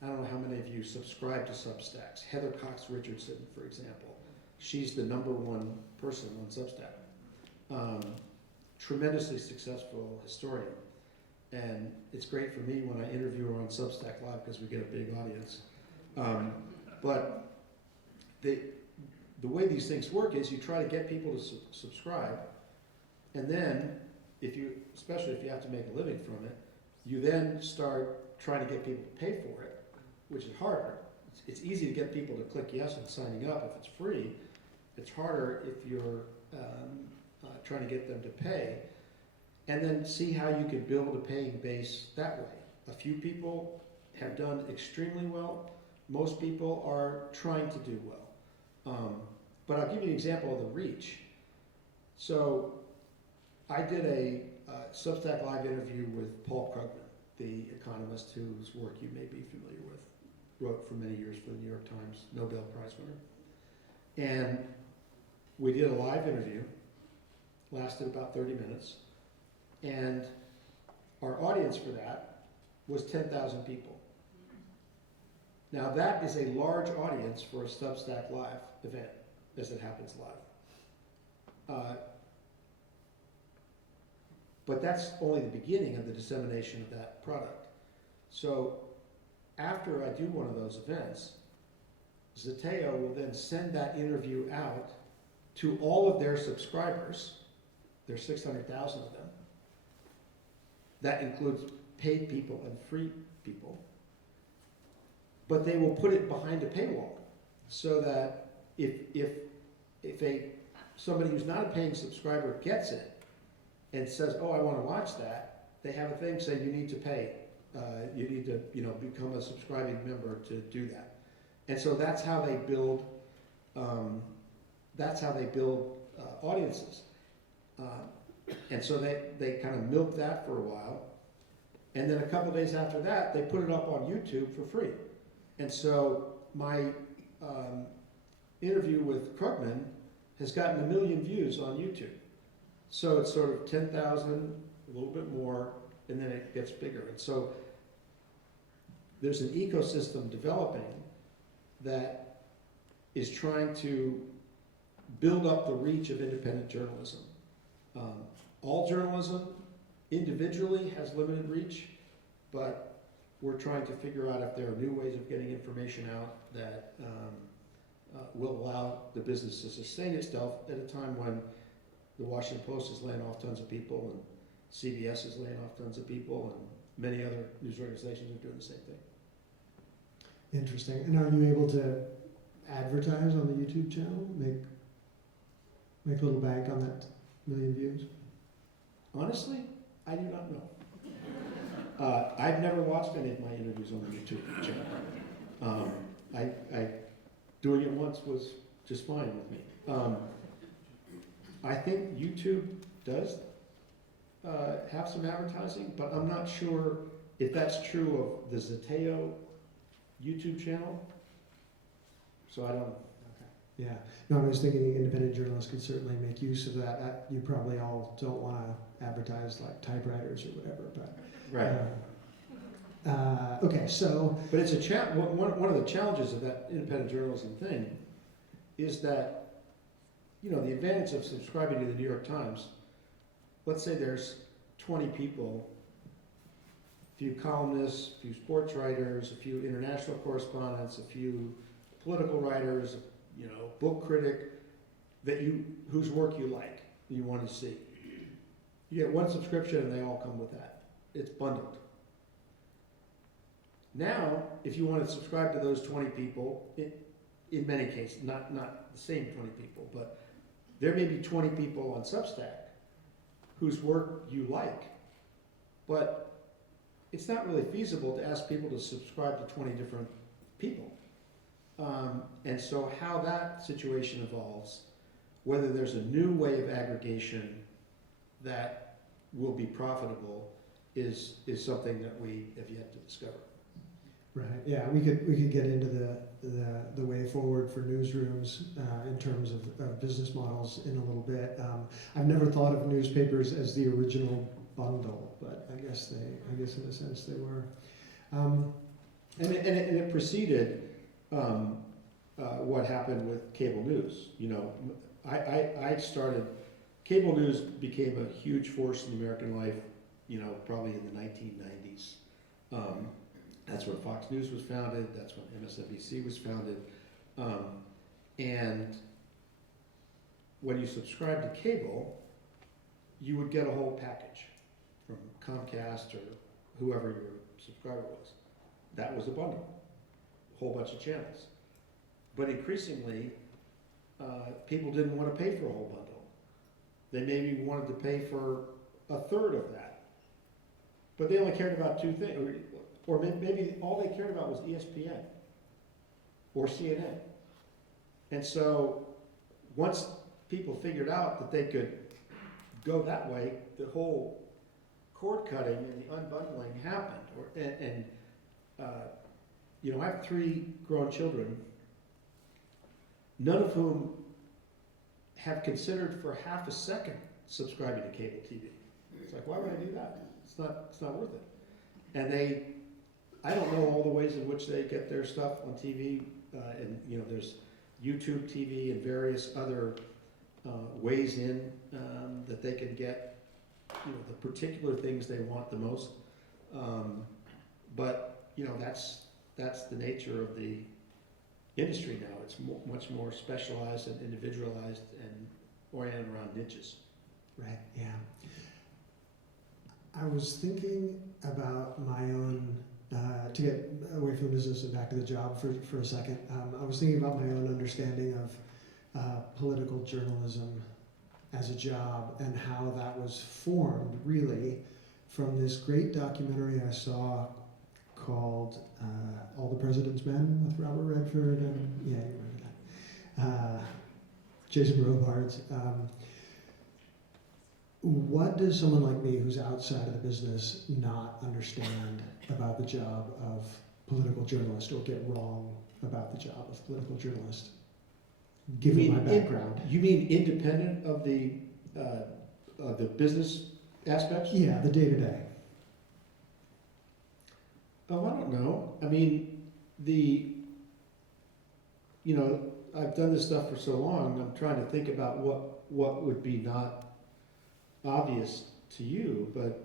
I don't know how many of you subscribe to Substacks. Heather Cox Richardson, for example. She's the #1 person on Substack. Tremendously successful historian. And it's great for me when I interview her on Substack Live because we get a big audience. But the way these things work is you try to get people to subscribe, and then especially if you have to make a living from it, you then start trying to get people to pay for it, which is harder. It's easy to get people to click yes on signing up if it's free. It's harder if you're trying to get them to pay, and then see how you can build a paying base that way. A few people have done extremely well. Most people are trying to do well. But I'll give you an example of the reach. So I did a Substack Live interview with Paul Krugman, the economist whose work you may be familiar with, wrote for many years for the New York Times, Nobel Prize winner. And we did a live interview, lasted about 30 minutes, and our audience for that was 10,000 people. Now that is a large audience for a Substack Live event, as it happens live. But that's only the beginning of the dissemination of that product. So after I do one of those events, Zateo will then send that interview out to all of their subscribers. There's 600,000 of them. That includes paid people and free people. But they will put it behind a paywall so that if somebody who's not a paying subscriber gets it and says, oh, I want to watch that, they have a thing saying you need to pay. You need to, become a subscribing member to do that. And so that's how they build. Audiences. And so they kind of milk that for a while. And then a couple days after that, they put it up on YouTube for free. And so my interview with Krugman has gotten 1 million views on YouTube. So it's sort of 10,000, a little bit more, and then it gets bigger. And so there's an ecosystem developing that is trying to build up the reach of independent journalism. All journalism individually has limited reach, but we're trying to figure out if there are new ways of getting information out that will allow the business to sustain itself at a time when the Washington Post is laying off tons of people, and CBS is laying off tons of people, and many other news organizations are doing the same thing. Interesting. And are you able to advertise on the YouTube channel? Make a little bank on that 1 million views? Honestly, I do not know. I've never watched any of my interviews on the YouTube channel. Doing it once was just fine with me. I think YouTube does have some advertising, but I'm not sure if that's true of the Zateo YouTube channel. So I don't know. Yeah. No, I was thinking independent journalists could certainly make use of that. You probably all don't want to advertise like typewriters or whatever, but. Right. Okay, so. But it's one of the challenges of that independent journalism thing is that, the advantage of subscribing to the New York Times, let's say there's 20 people, a few columnists, a few sports writers, a few international correspondents, a few political writers, book critic whose work you like, you want to see. You get one subscription and they all come with that. It's bundled. Now, if you want to subscribe to those 20 people, in many cases, not the same 20 people, but there may be 20 people on Substack whose work you like, but it's not really feasible to ask people to subscribe to 20 different people. And so how that situation evolves, whether there's a new way of aggregation that will be profitable, is something that we have yet to discover. Right. Yeah, we could get into the way forward for newsrooms in terms of business models in a little bit. I've never thought of newspapers as the original bundle, but I guess in a sense they were. And it preceded what happened with cable news. I started, cable news became a huge force in American life, probably in the 1990s. That's when Fox News was founded, that's when MSNBC was founded. And when you subscribed to cable, you would get a whole package from Comcast or whoever your subscriber was. That was a bundle, a whole bunch of channels. But increasingly, people didn't want to pay for a whole bundle. They maybe wanted to pay for a third of that. But they only cared about two things, or maybe all they cared about was ESPN or CNN. And so once people figured out that they could go that way, the whole cord cutting and the unbundling happened. I have 3 grown children, none of whom have considered for half a second subscribing to cable TV. It's like, why would I do that? It's not worth it. And I don't know all the ways in which they get their stuff on TV, and there's YouTube TV and various other ways in that they can get the particular things they want the most. But that's the nature of the industry now. It's much more specialized and individualized and oriented around niches. Right. Yeah. I was thinking about my own, to get away from business and back to the job for a second. I was thinking about my own understanding of political journalism as a job and how that was formed really from this great documentary I saw called All the President's Men with Robert Redford and, yeah, you remember that. Jason Robards. What does someone like me who's outside of the business not understand about the job of political journalist or get wrong about the job of political journalist, given my background? You mean independent of the business aspects? Yeah, the day-to-day. Oh, I don't know. I mean, I've done this stuff for so long, I'm trying to think about what would be not obvious to you, but,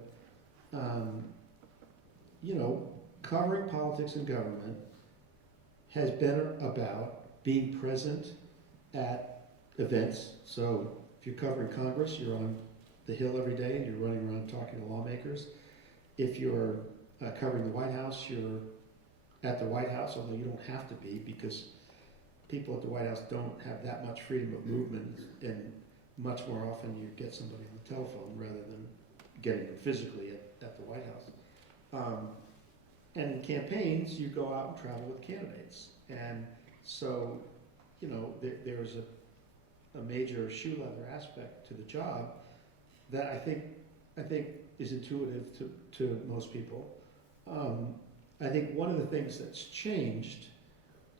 covering politics and government has been about being present at events. So if you're covering Congress, you're on the Hill every day and you're running around talking to lawmakers. If you're covering the White House, you're at the White House, although you don't have to be, because people at the White House don't have that much freedom of movement, and much more often you get somebody on the telephone rather than getting them physically at the White House. And in campaigns, you go out and travel with candidates. And so, there's a major shoe leather aspect to the job that I think is intuitive to most people. I think one of the things that's changed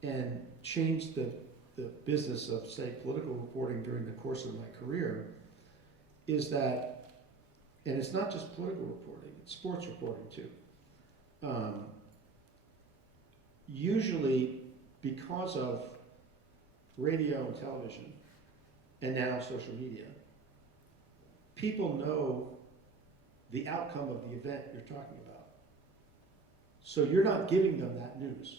and changed the business of, say, political reporting during the course of my career is that, and it's not just political reporting, it's sports reporting too. Usually, because of radio and television, and now social media, people know the outcome of the event you're talking about. So you're not giving them that news.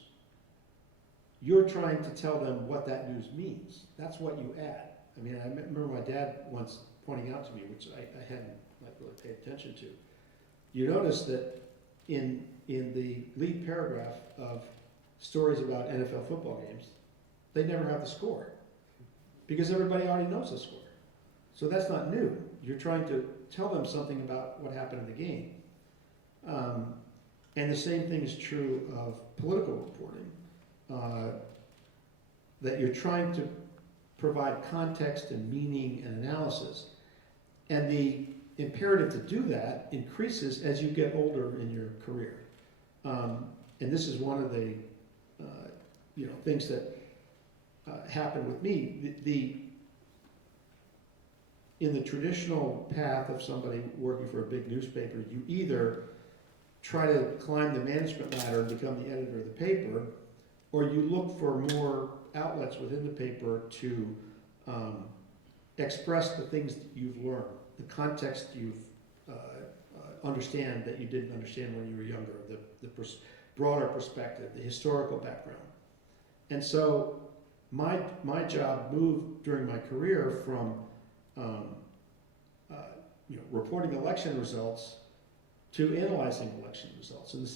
You're trying to tell them what that news means. That's what you add. I mean, I remember my dad once pointing out to me, which I hadn't really paid attention to. You notice that in the lead paragraph of stories about NFL football games, they never have the score, because everybody already knows the score. So that's not new. You're trying to tell them something about what happened in the game. And the same thing is true of political reporting, that you're trying to provide context and meaning and analysis. And the imperative to do that increases as you get older in your career. And this is one of the things that happened with me. In the traditional path of somebody working for a big newspaper, you either try to climb the management ladder and become the editor of the paper, or you look for more outlets within the paper to express the things that you've learned, the context you've understand that you didn't understand when you were younger, the broader perspective, the historical background. And so my job moved during my career from reporting election results to analyzing election results. And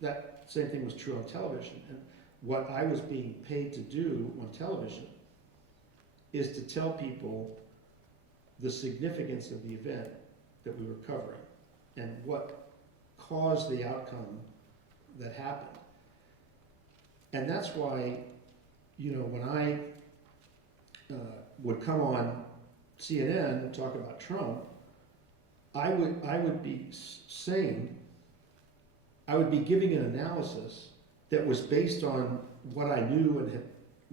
that same thing was true on television. And what I was being paid to do on television is to tell people the significance of the event that we were covering and what caused the outcome that happened. And that's why, when I would come on CNN and talk about Trump, I would be saying, I would be giving an analysis that was based on what I knew and had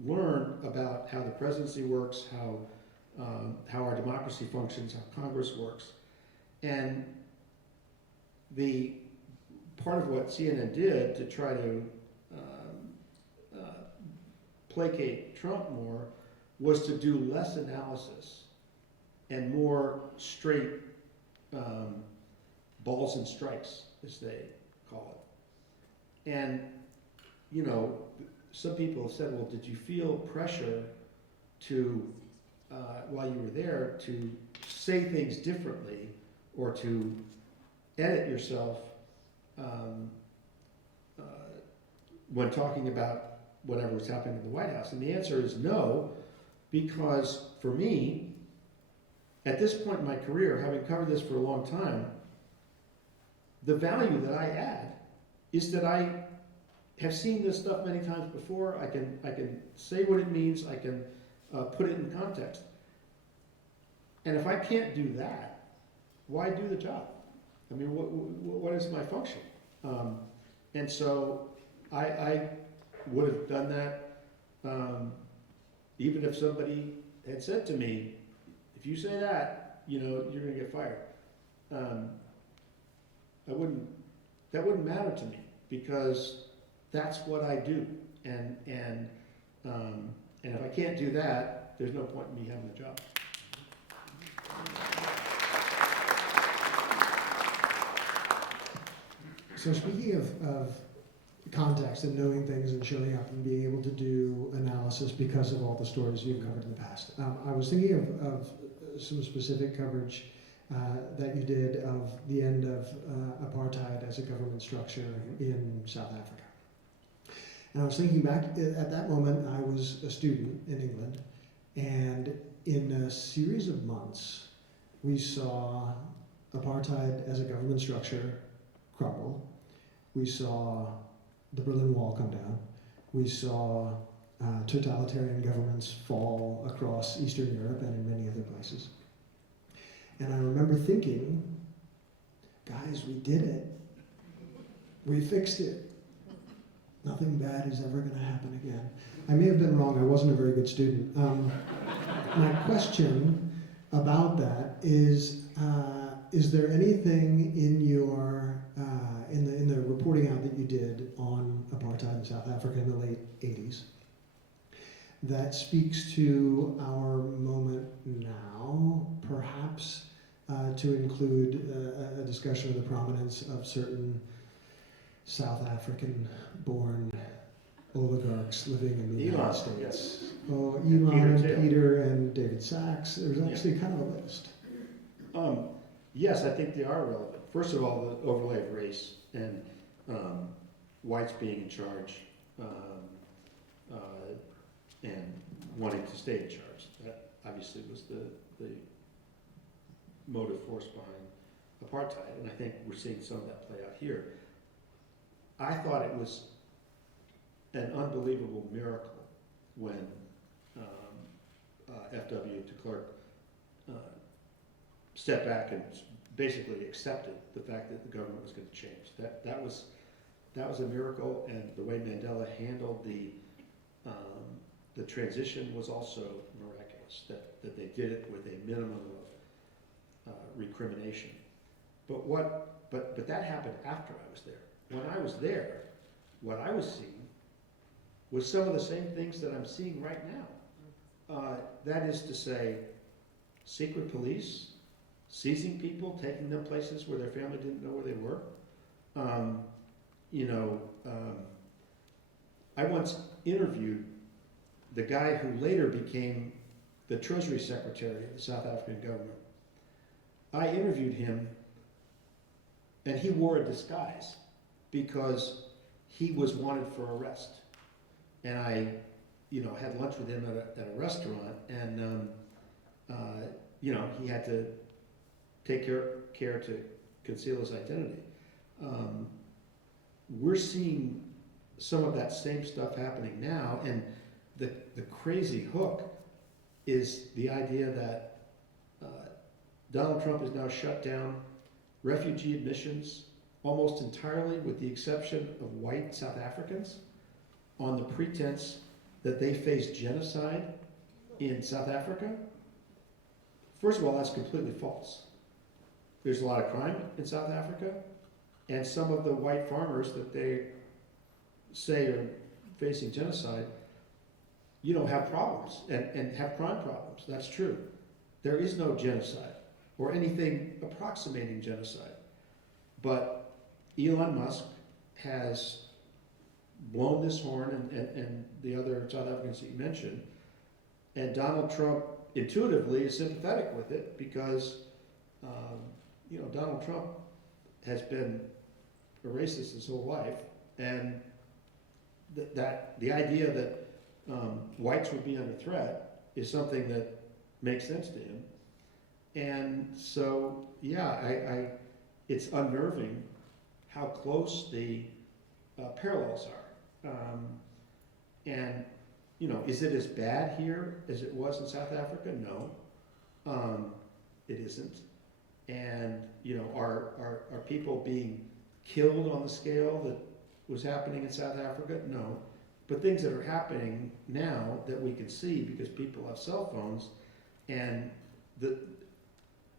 learned about how the presidency works, how our democracy functions, how Congress works. And the part of what CNN did to try to placate Trump more was to do less analysis and more straight balls and strikes, as they call it. And, some people have said, well, did you feel pressure to, while you were there, to say things differently or to edit yourself uh, when talking about whatever was happening in the White House? And the answer is no, because for me, at this point in my career, having covered this for a long time, the value that I add is that I have seen this stuff many times before. I can say what it means. I can put it in context. And if I can't do that, why do the job? I mean, what is my function? And so I would have done that even if somebody had said to me, if you say that, you know, you're going to get fired. That wouldn't matter to me, because that's what I do. And if I can't do that, there's no point in me having a job. So speaking of context and knowing things and showing up and being able to do analysis because of all the stories you've covered in the past, I was thinking of some specific coverage that you did of the end of apartheid as a government structure in South Africa. And I was thinking back, at that moment I was a student in England, and in a series of months we saw apartheid as a government structure crumble. We saw the Berlin Wall come down. We saw totalitarian governments fall across Eastern Europe and in many other places. And I remember thinking, guys, we did it. We fixed it. Nothing bad is ever going to happen again. I may have been wrong. I wasn't a very good student. My question about that is there anything in your in the reporting out that you did on apartheid in South Africa in the late 80s that speaks to our moment now, perhaps to include a discussion of the prominence of certain South African-born oligarchs living in the United States? Yes. Oh, Elon Peter, and Peter and David Sachs. There's actually kind of a list. Yes, I think they are relevant. First of all, the overlay of race and whites being in charge and wanting to stay in charge. That obviously was the motive force behind apartheid, and I think we're seeing some of that play out here. I thought it was an unbelievable miracle when F.W. de Klerk stepped back and basically accepted the fact that the government was going to change. That was a miracle, and the way Mandela handled the transition was also miraculous. That they did it with a minimum of recrimination. But that happened after I was there. When I was there, what I was seeing was some of the same things that I'm seeing right now. That is to say, secret police, seizing people, taking them places where their family didn't know where they were. I once interviewed the guy who later became the Treasury Secretary of the South African government. I interviewed him, and he wore a disguise because he was wanted for arrest. And I, had lunch with him at a restaurant, and he had to take care to conceal his identity. We're seeing some of that same stuff happening now, and the crazy hook is the idea that Donald Trump has now shut down refugee admissions almost entirely, with the exception of white South Africans, on the pretense that they face genocide in South Africa. First of all, that's completely false. There's a lot of crime in South Africa, and some of the white farmers that they say are facing genocide, have problems and have crime problems. That's true. There is no genocide or anything approximating genocide. But Elon Musk has blown this horn, and the other South Africans that you mentioned, and Donald Trump intuitively is sympathetic with it because Donald Trump has been a racist his whole life, and the idea that whites would be under threat is something that makes sense to him. And so, yeah, it's unnerving how close the parallels are. And, you know, is it as bad here as it was in South Africa? No, it isn't. And, you know, are people being killed on the scale that was happening in South Africa? No. But things that are happening now that we can see because people have cell phones, and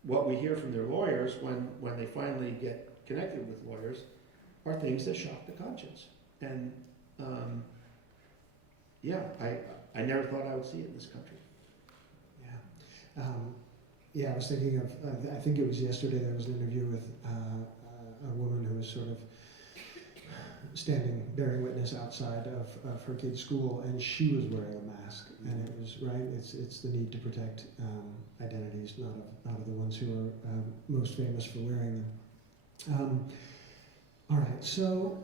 what we hear from their lawyers when they finally get connected with lawyers are things that shock the conscience. And yeah, I never thought I would see it in this country. Yeah. Yeah, I was thinking of, I think it was yesterday, there was an interview with a woman who was sort of standing, bearing witness outside of her kid's school, and she was wearing a mask. And it was, right, it's the need to protect identities, not of the ones who are most famous for wearing them. All right, so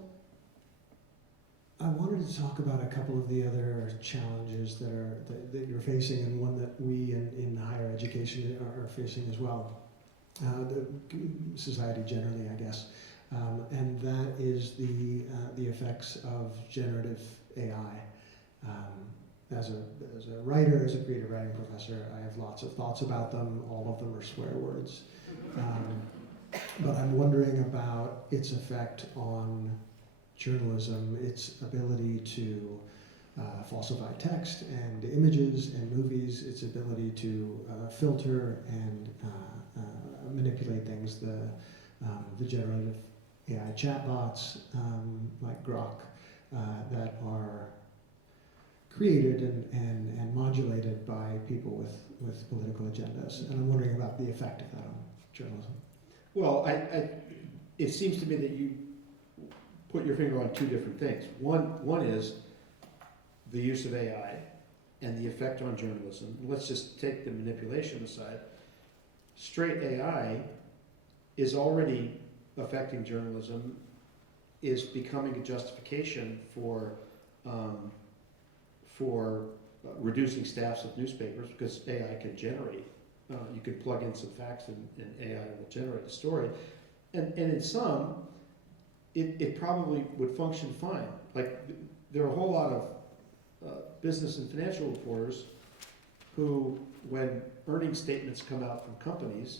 I wanted to talk about a couple of the other challenges that you're facing, and one that we in higher education are facing as well. The society generally, I guess, and that is the effects of generative AI. As a writer, as a creative writing professor, I have lots of thoughts about them. All of them are swear words, but I'm wondering about its effect on journalism, its ability to falsify text and images and movies, its ability to filter and manipulate things, the generative AI chatbots like Grok that are created and modulated by people with political agendas. And I'm wondering about the effect of that on journalism. Well, it seems to me that you put your finger on two different things. One is the use of AI and the effect on journalism. Let's just take the manipulation aside. Straight AI is already affecting journalism, is becoming a justification for reducing staffs of newspapers because AI can generate. You can plug in some facts and AI will generate a story. And in some, it probably would function fine. Like, there are a whole lot of business and financial reporters who, when earnings statements come out from companies,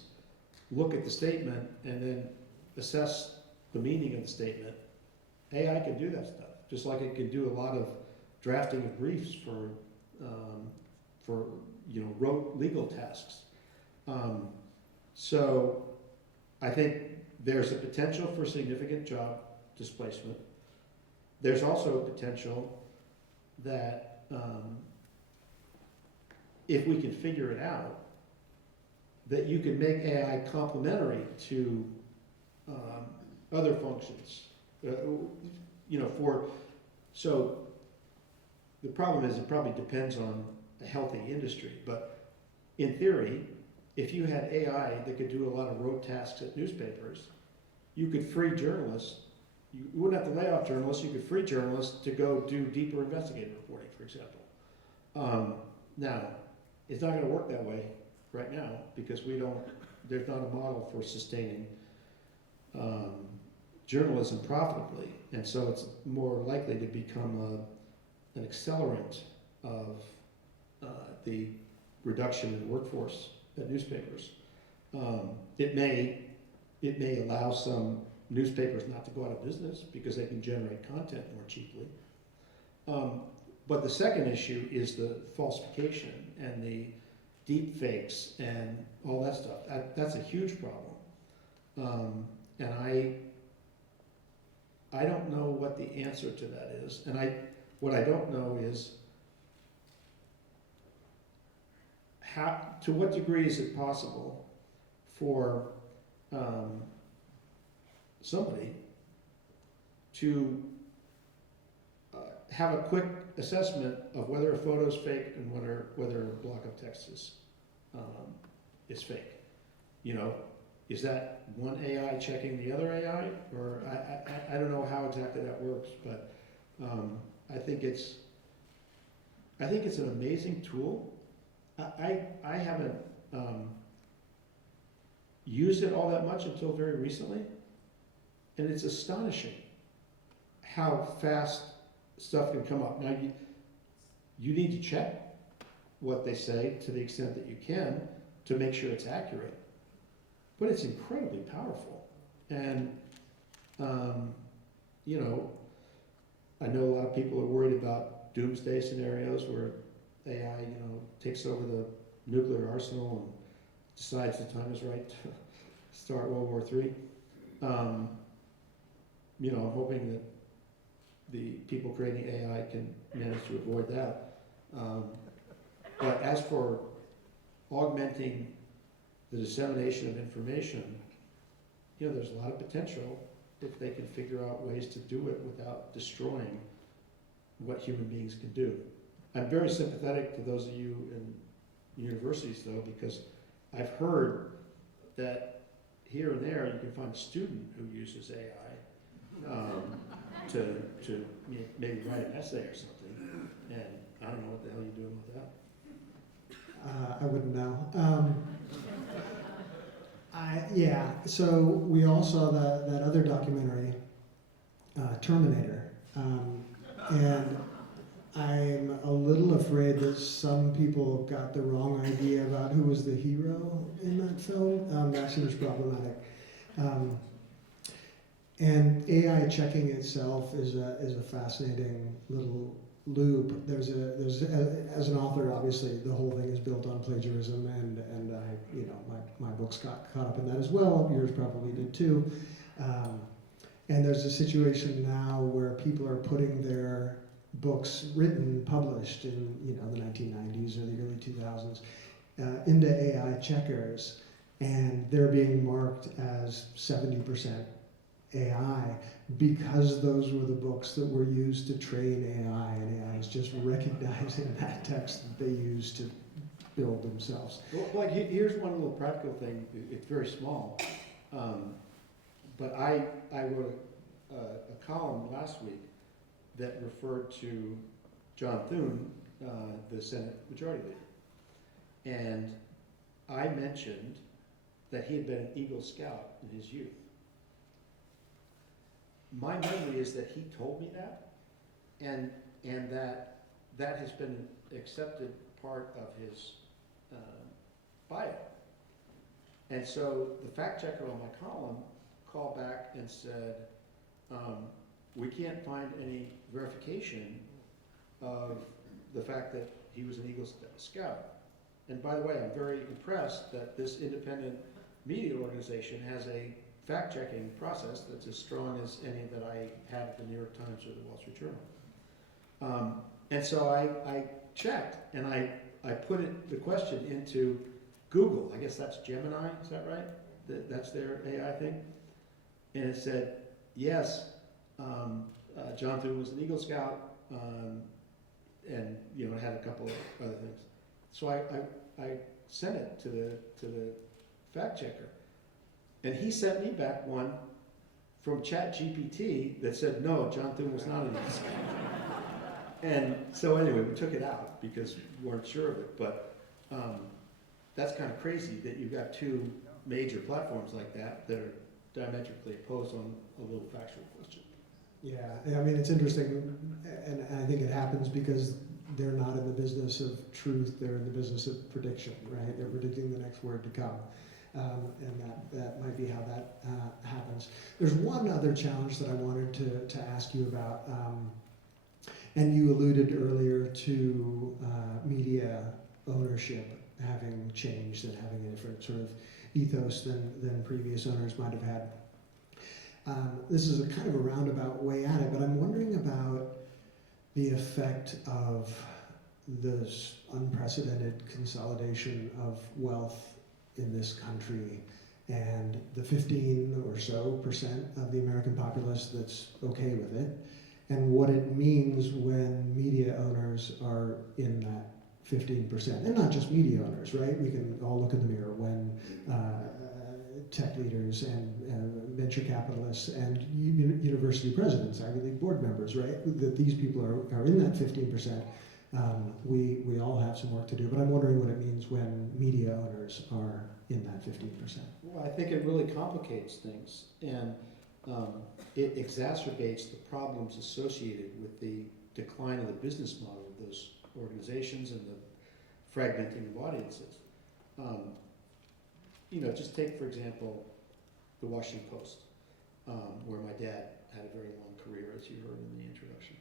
look at the statement and then assess the meaning of the statement. AI can do that stuff, just like it can do a lot of drafting of briefs for rote legal tasks. So I think there's a potential for significant job displacement. There's also a potential that if we can figure it out, that you can make AI complementary to other functions. So the problem is it probably depends on a healthy industry, but in theory, if you had AI that could do a lot of rote tasks at newspapers, you could free journalists. You wouldn't have to lay off journalists. You could free journalists to go do deeper investigative reporting, for example. Now, it's not going to work that way right now because there's not a model for sustaining journalism profitably, and so it's more likely to become an accelerant of the reduction in workforce at newspapers. It may allow some newspapers not to go out of business because they can generate content more cheaply. But the second issue is the falsification and the deep fakes and all that stuff. That's a huge problem. And I don't know what the answer to that is. And what I don't know is to what degree is it possible for somebody to have a quick assessment of whether a photo is fake and whether a block of text is fake. is that one AI checking the other AI? Or I don't know how exactly that works, but I think it's an amazing tool. I haven't used it all that much until very recently, and it's astonishing how fast stuff can come up. Now you need to check what they say to the extent that you can to make sure it's accurate, but it's incredibly powerful. And you know, I know a lot of people are worried about doomsday scenarios where AI, you know, takes over the nuclear arsenal and decides the time is right to start World War III. You know, I'm hoping that the people creating AI can manage to avoid that. But as for augmenting the dissemination of information, you know, there's a lot of potential if they can figure out ways to do it without destroying what human beings can do. I'm very sympathetic to those of you in universities, though, because I've heard that here and there you can find a student who uses AI to maybe write an essay or something, and I don't know what the hell you're doing with that. I wouldn't know. Yeah, so we all saw that other documentary, Terminator, and I'm a little afraid that some people got the wrong idea about who was the hero in that film. That seems problematic. And AI checking itself is a fascinating little loop. There's as an author, obviously, the whole thing is built on plagiarism, and I, you know, my books got caught up in that as well. Yours probably did too. And there's a situation now where people are putting their books written, published in, you know, the 1990s or the early 2000s into AI checkers, and they're being marked as 70% AI because those were the books that were used to train AI, and AI is just recognizing that text that they used to build themselves. Well, like here's one little practical thing. It's very small, but I wrote a column last week that referred to John Thune, the Senate Majority Leader, and I mentioned that he had been an Eagle Scout in his youth. My memory is that he told me that, and that has been an accepted part of his bio. And so the fact checker on my column called back and said, we can't find any verification of the fact that he was an Eagle Scout. And by the way, I'm very impressed that this independent media organization has a fact-checking process that's as strong as any that I had at the New York Times or the Wall Street Journal. And so I checked, and I put the question into Google. I guess that's Gemini, is that right? That's their AI thing? And it said, yes, John Thune was an Eagle Scout, and you know, it had a couple of other things. So I sent it to the fact checker, and he sent me back one from ChatGPT that said, no, John Thune was not an Eagle Scout. And so anyway, we took it out because we weren't sure of it, but that's kind of crazy that you've got two major platforms like that that are diametrically opposed on a little factual question. Yeah, I mean, it's interesting, and I think it happens because they're not in the business of truth, they're in the business of prediction, right? They're predicting the next word to come. And that might be how that happens. There's one other challenge that I wanted to ask you about, and you alluded earlier to media ownership having changed and having a different sort of ethos than previous owners might have had. This is a kind of a roundabout way at it, but I'm wondering about the effect of this unprecedented consolidation of wealth in this country and the 15% or so of the American populace that's okay with it, and what it means when media owners are in that 15%. And not just media owners, right? We can all look in the mirror when tech leaders and venture capitalists and university presidents, Ivy League board members, right? That these people are in that 15%. We all have some work to do, but I'm wondering what it means when media owners are in that 15%. Well, I think it really complicates things, and it exacerbates the problems associated with the decline of the business model of those organizations and the fragmenting of audiences. Just take, for example, the Washington Post, where my dad had a very long career, as you heard in the introduction.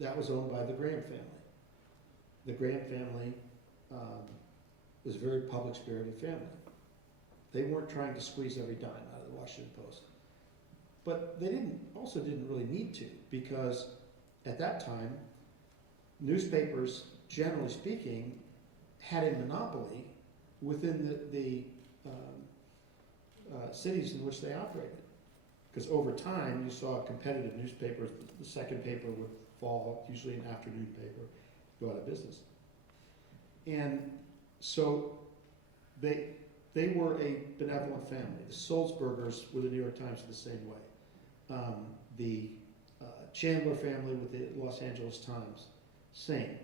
That was owned by the Graham family. The Graham family was a very public-spirited family. They weren't trying to squeeze every dime out of the Washington Post. But they also didn't really need to, because at that time, newspapers, generally speaking, had a monopoly within the cities in which they operated. Because over time, you saw competitive newspapers, the second paper would fall, usually an afternoon paper, go out of business. And so they were a benevolent family. The Sulzbergers with the New York Times the same way. The Chandler family with the Los Angeles Times, same.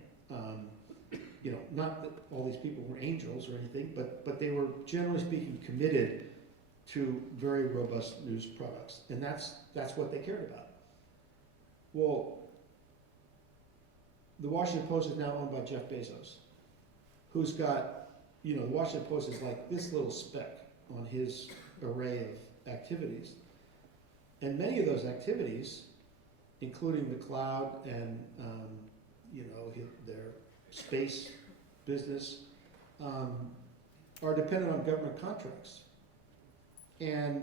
Not that all these people were angels or anything, but they were, generally speaking, committed to very robust news products. And that's what they cared about. Well, the Washington Post is now owned by Jeff Bezos, who's got, the Washington Post is like this little speck on his array of activities. And many of those activities, including the cloud and, their space business, are dependent on government contracts. And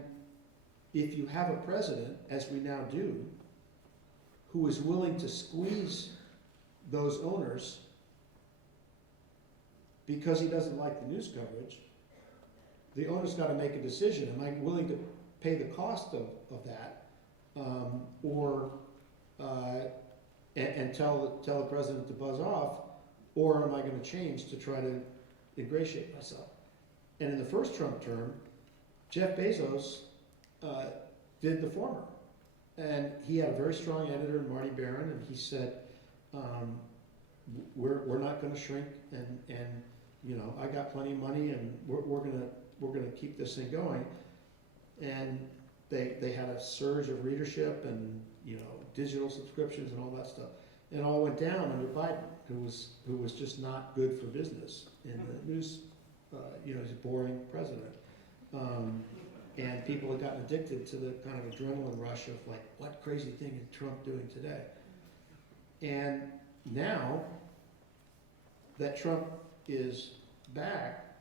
if you have a president, as we now do, who is willing to squeeze those owners because he doesn't like the news coverage, the owner's got to make a decision. Am I willing to pay the cost of that, and tell the president to buzz off, or am I going to change to try to ingratiate myself? And in the first Trump term, Jeff Bezos did the former. And he had a very strong editor, Marty Barron, and he said, we're not going to shrink, and I got plenty of money, and we're gonna keep this thing going. And they had a surge of readership and digital subscriptions and all that stuff. And it all went down under Biden, who was just not good for business in the news. He's a boring president. And people had gotten addicted to the kind of adrenaline rush of like, what crazy thing is Trump doing today? And now that Trump is back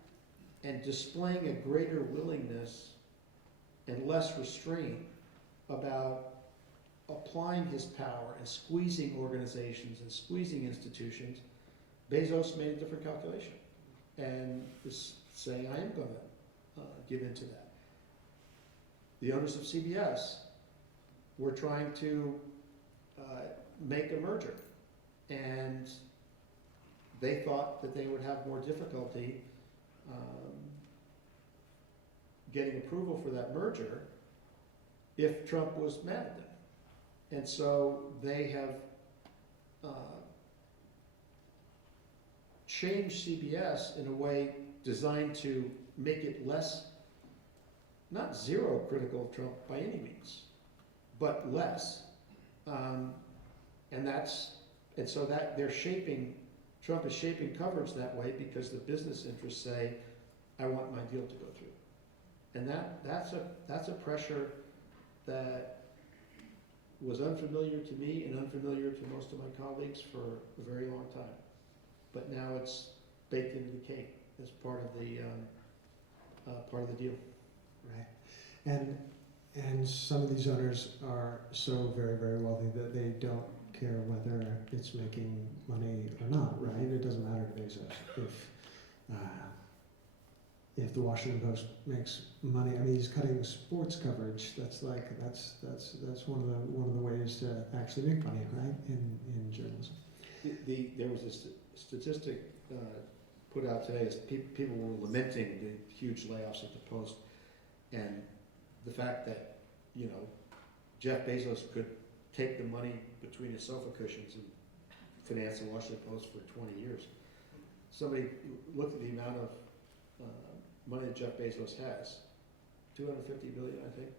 and displaying a greater willingness and less restraint about applying his power and squeezing organizations and squeezing institutions, Bezos made a different calculation and is saying, I am going to give in to that. The owners of CBS were trying to make a merger, and they thought that they would have more difficulty getting approval for that merger if Trump was mad at them. And so they have changed CBS in a way designed to make it less, not zero critical of Trump by any means, but less. And so that Trump is shaping coverage that way because the business interests say, I want my deal to go through. And that's a pressure that was unfamiliar to me and unfamiliar to most of my colleagues for a very long time. But now it's baked into the cake as part of the deal. Right. And some of these owners are so very, very wealthy that they don't care whether it's making money or not, right? It doesn't matter to Bezos if the Washington Post makes money. I mean, he's cutting sports coverage. That's one of the ways to actually make money, right? In journalism. There was a statistic put out today is people were lamenting the huge layoffs at the Post, and the fact that, you know, Jeff Bezos could take the money between his sofa cushions and finance the Washington Post for 20 years. Somebody looked at the amount of money that Jeff Bezos has, $250 billion, I think,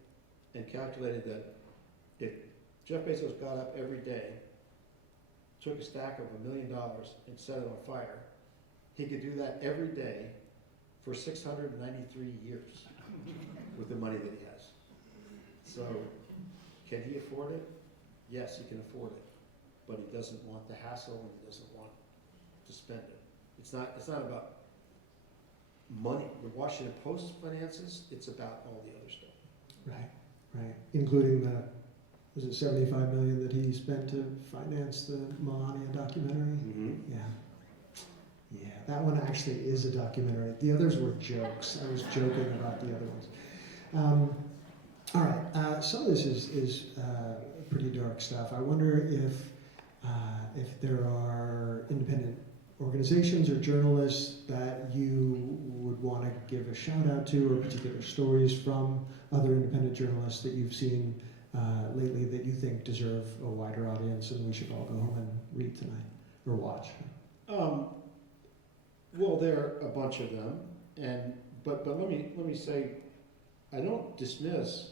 and calculated that if Jeff Bezos got up every day, took a stack of $1 million and set it on fire, he could do that every day for 693 years with the money that he has. So, can he afford it? Yes, he can afford it, but he doesn't want the hassle and he doesn't want to spend it. It's not about money. The Washington Post finances, it's about all the other stuff. Right. Including the, was it 75 million that he spent to finance the Melania documentary? Mm-hmm. Yeah, that one actually is a documentary. The others were jokes. I was joking about the other ones. All right, some of this is pretty dark stuff. I wonder if there are independent organizations or journalists that you would want to give a shout out to, or particular stories from other independent journalists that you've seen lately that you think deserve a wider audience and we should all go home and read tonight or watch. Well, there are a bunch of them, but let me say, I don't dismiss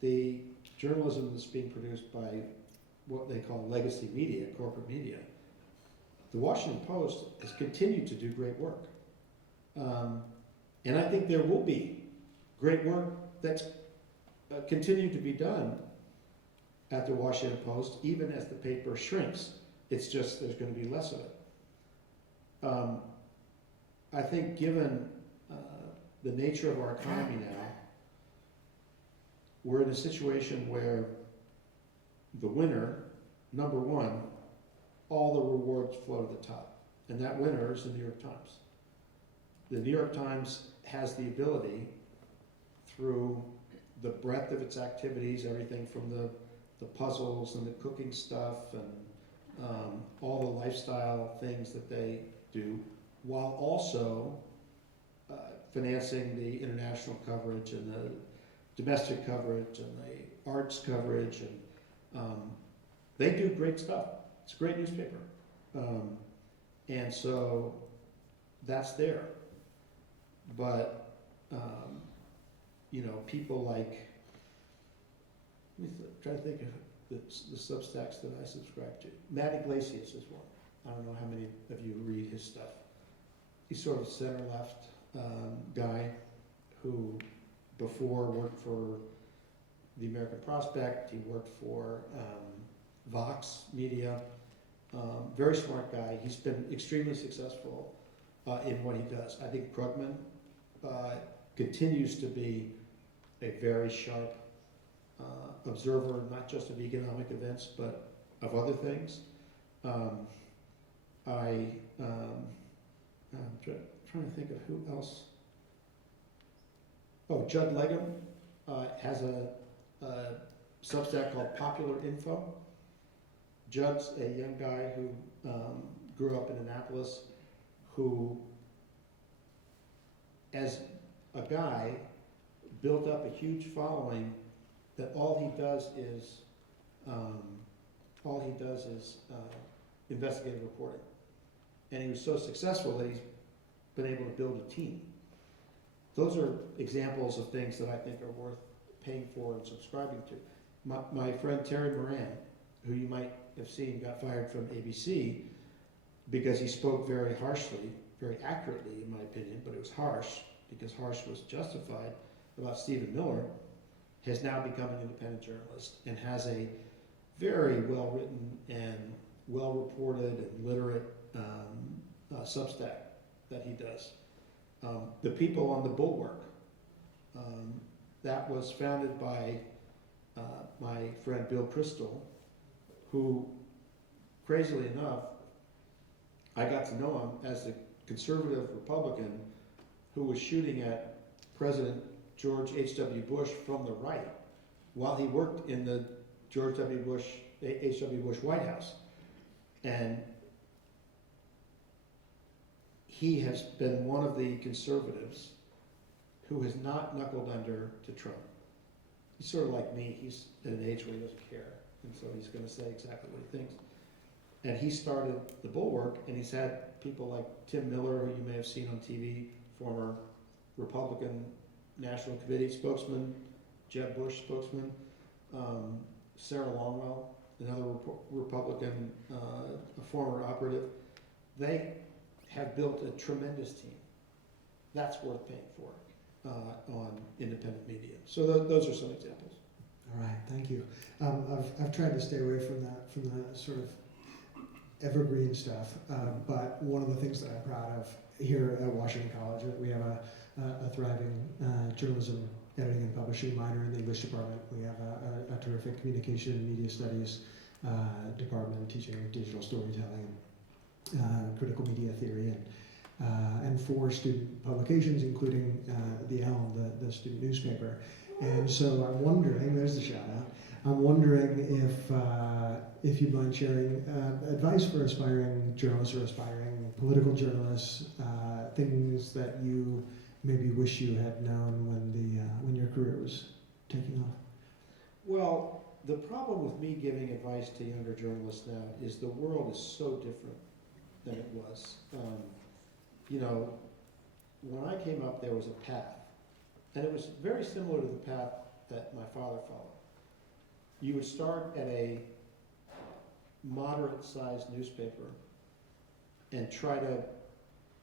the journalism that's being produced by what they call legacy media, corporate media. The Washington Post has continued to do great work, and I think there will be great work that's continued to be done at the Washington Post, even as the paper shrinks. It's just there's going to be less of it. I think given the nature of our economy now, we're in a situation where the winner, number one, all the rewards flow to the top. And that winner is the New York Times. The New York Times has the ability, through the breadth of its activities, everything from the puzzles and the cooking stuff and all the lifestyle things that they do, while also financing the international coverage and the domestic coverage and the arts coverage, and they do great stuff. It's a great newspaper, and so that's there. But you know, people like, try to think of the Substacks that I subscribe to. Matt Iglesias is one. I don't know how many of you read his stuff. He's sort of center-left guy who before worked for the American Prospect. He worked for Vox Media. Very smart guy. He's been extremely successful in what he does. I think Krugman continues to be a very sharp observer, not just of economic events, but of other things. I'm trying to think of who else. Oh, Judd Legum has a Substack called Popular Info. Judd's a young guy who grew up in Annapolis, who, as a guy, built up a huge following that all he does is investigative reporting. And he was so successful that he's been able to build a team. Those are examples of things that I think are worth paying for and subscribing to. My friend Terry Moran, who you might have seen got fired from ABC because he spoke very harshly, very accurately in my opinion, but it was harsh because harsh was justified, about Stephen Miller, has now become an independent journalist and has a very well-written and well-reported and literate Substack that he does. The People on the Bulwark, that was founded by my friend Bill Kristol, who, crazily enough, I got to know him as a conservative Republican who was shooting at President George H.W. Bush from the right while he worked in the George W. Bush, H.W. Bush White House. And he has been one of the conservatives who has not knuckled under to Trump. He's sort of like me. He's at an age where he doesn't care, and so he's going to say exactly what he thinks. And he started the Bulwark, and he's had people like Tim Miller, who you may have seen on TV, former Republican National Committee spokesman, Jeb Bush spokesman, Sarah Longwell, another Republican, a former operative. They have built a tremendous team. That's worth paying for on independent media. So those are some examples. All right, thank you. I've tried to stay away from the sort of evergreen stuff, but one of the things that I'm proud of here at Washington College, we have a thriving journalism, editing and publishing minor in the English department. We have a terrific communication and media studies department teaching digital storytelling, critical media theory, and 4 student publications, including the Elm, the student newspaper. And so I'm wondering, there's the shout out, I'm wondering if you'd mind sharing advice for aspiring journalists or aspiring political journalists, things that you maybe wish you had known when your career was taking off. Well, the problem with me giving advice to younger journalists now is the world is so different than it was. When I came up, there was a path, and it was very similar to the path that my father followed. You would start at a moderate-sized newspaper and try to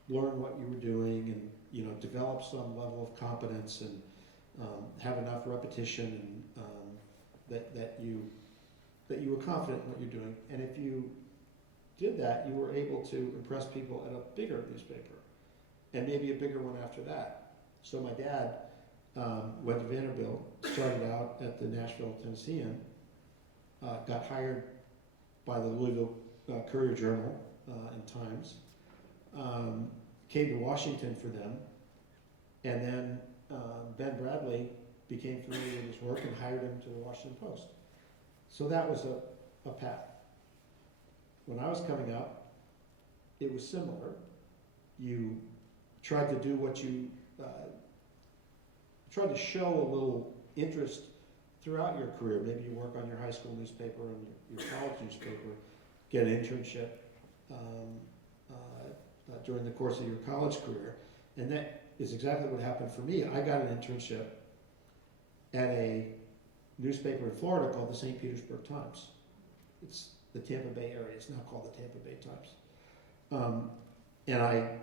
learn what you were doing, and develop some level of competence, and have enough repetition, and that you were confident in what you're doing. And if you did that, you were able to impress people at a bigger newspaper, and maybe a bigger one after that. So my dad went to Vanderbilt, started out at the Nashville Tennessean, got hired by the Louisville Courier-Journal and Times, came to Washington for them, and then Ben Bradley became familiar with his work and hired him to the Washington Post. So that was a path. When I was coming up, it was similar. You tried to do what you tried to show a little interest throughout your career. Maybe you work on your high school newspaper and your college newspaper, get an internship during the course of your college career. And that is exactly what happened for me. I got an internship at a newspaper in Florida called the St. Petersburg Times. It's the Tampa Bay area. It's now called the Tampa Bay Times. And I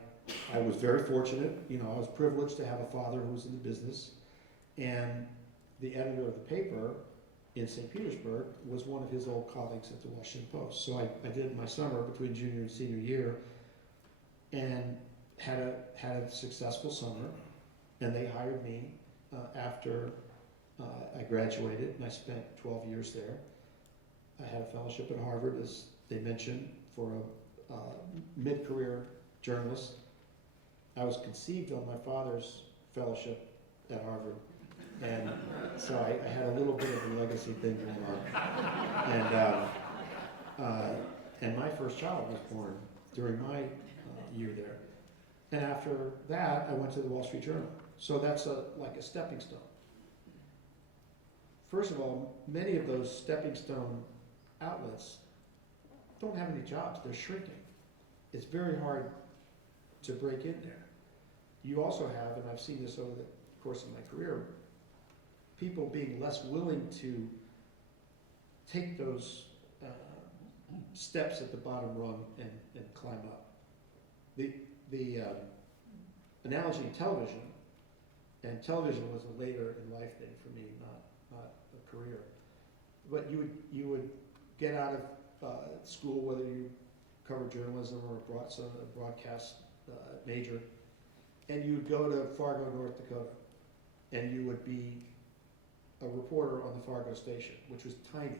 was very fortunate. I was privileged to have a father who was in the business, and the editor of the paper in St. Petersburg was one of his old colleagues at the Washington Post. So I did my summer between junior and senior year, and had a successful summer, and they hired me after I graduated, and I spent 12 years there. I had a fellowship at Harvard, as they mentioned, for a mid-career journalist. I was conceived on my father's fellowship at Harvard, and so I had a little bit of a legacy thing going on. And my first child was born during my year there. And after that, I went to the Wall Street Journal. So that's like a stepping stone. First of all, many of those stepping stone outlets don't have any jobs. They're shrinking. It's very hard to break in there. You also have, and I've seen this over the course of my career, people being less willing to take those steps at the bottom rung and climb up. The analogy in television, and television was a later in life thing for me, not a career. But you would get out of school, whether you covered journalism or a broadcast major, and you would go to Fargo, North Dakota, and you would be a reporter on the Fargo station, which was tiny.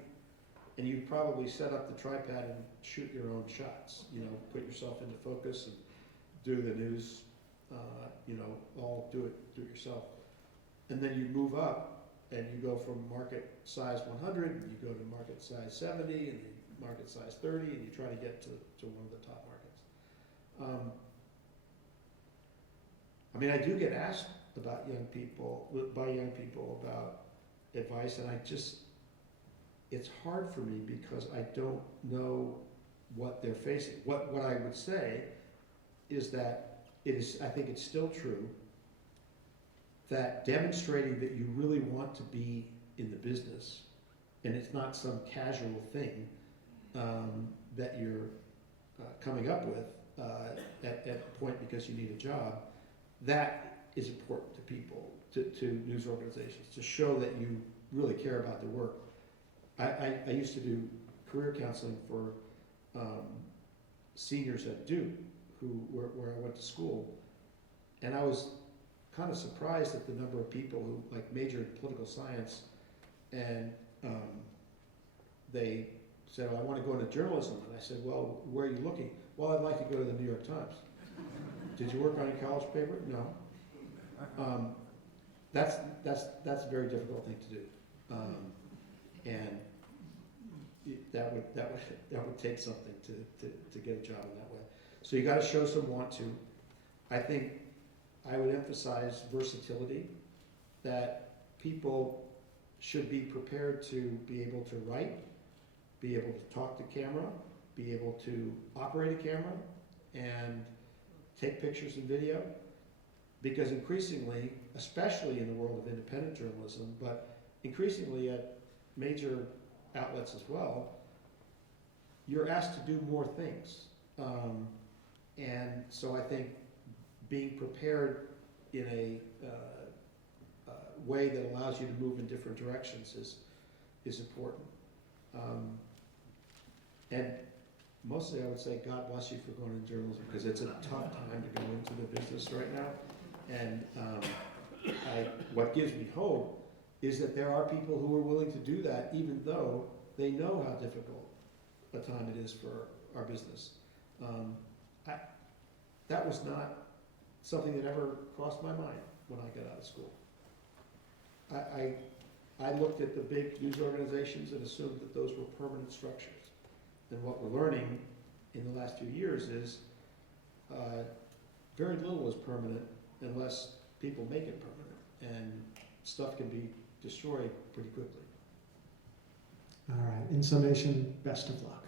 And you'd probably set up the tripod and shoot your own shots, put yourself into focus and do the news, all do it yourself. And then you move up and you go from market size 100, and you go to market size 70, and then market size 30, and you try to get to one of the top markets. I mean, I do get asked about by young people about advice, and it's hard for me because I don't know what they're facing. What I would say is that I think it's still true that demonstrating that you really want to be in the business, and it's not some casual thing that you're coming up with at a point because you need a job, that is important to people, to news organizations, to show that you really care about the work. I used to do career counseling for seniors at Duke, where I went to school, and I was kind of surprised at the number of people who like majored in political science, and they said, "Oh, I want to go into journalism," and I said, "Well, where are you looking?" "Well, I'd like to go to the New York Times." "Did you work on your college paper?" "No." That's a very difficult thing to do, and that would take something to get a job in that way. So you got to show some want to. I think I would emphasize versatility, that people should be prepared to be able to write, be able to talk to camera, be able to operate a camera, and take pictures and video. Because increasingly, especially in the world of independent journalism, but increasingly at major outlets as well, you're asked to do more things. And so I think being prepared in a way that allows you to move in different directions is important. And mostly I would say God bless you for going into journalism, because it's a tough time to go into the business right now. And what gives me hope is that there are people who are willing to do that, even though they know how difficult a time it is for our business. That was not something that ever crossed my mind when I got out of school. I looked at the big news organizations and assumed that those were permanent structures. And what we're learning in the last few years is very little is permanent unless people make it permanent, and stuff can be destroyed pretty quickly. All right, in summation, best of luck.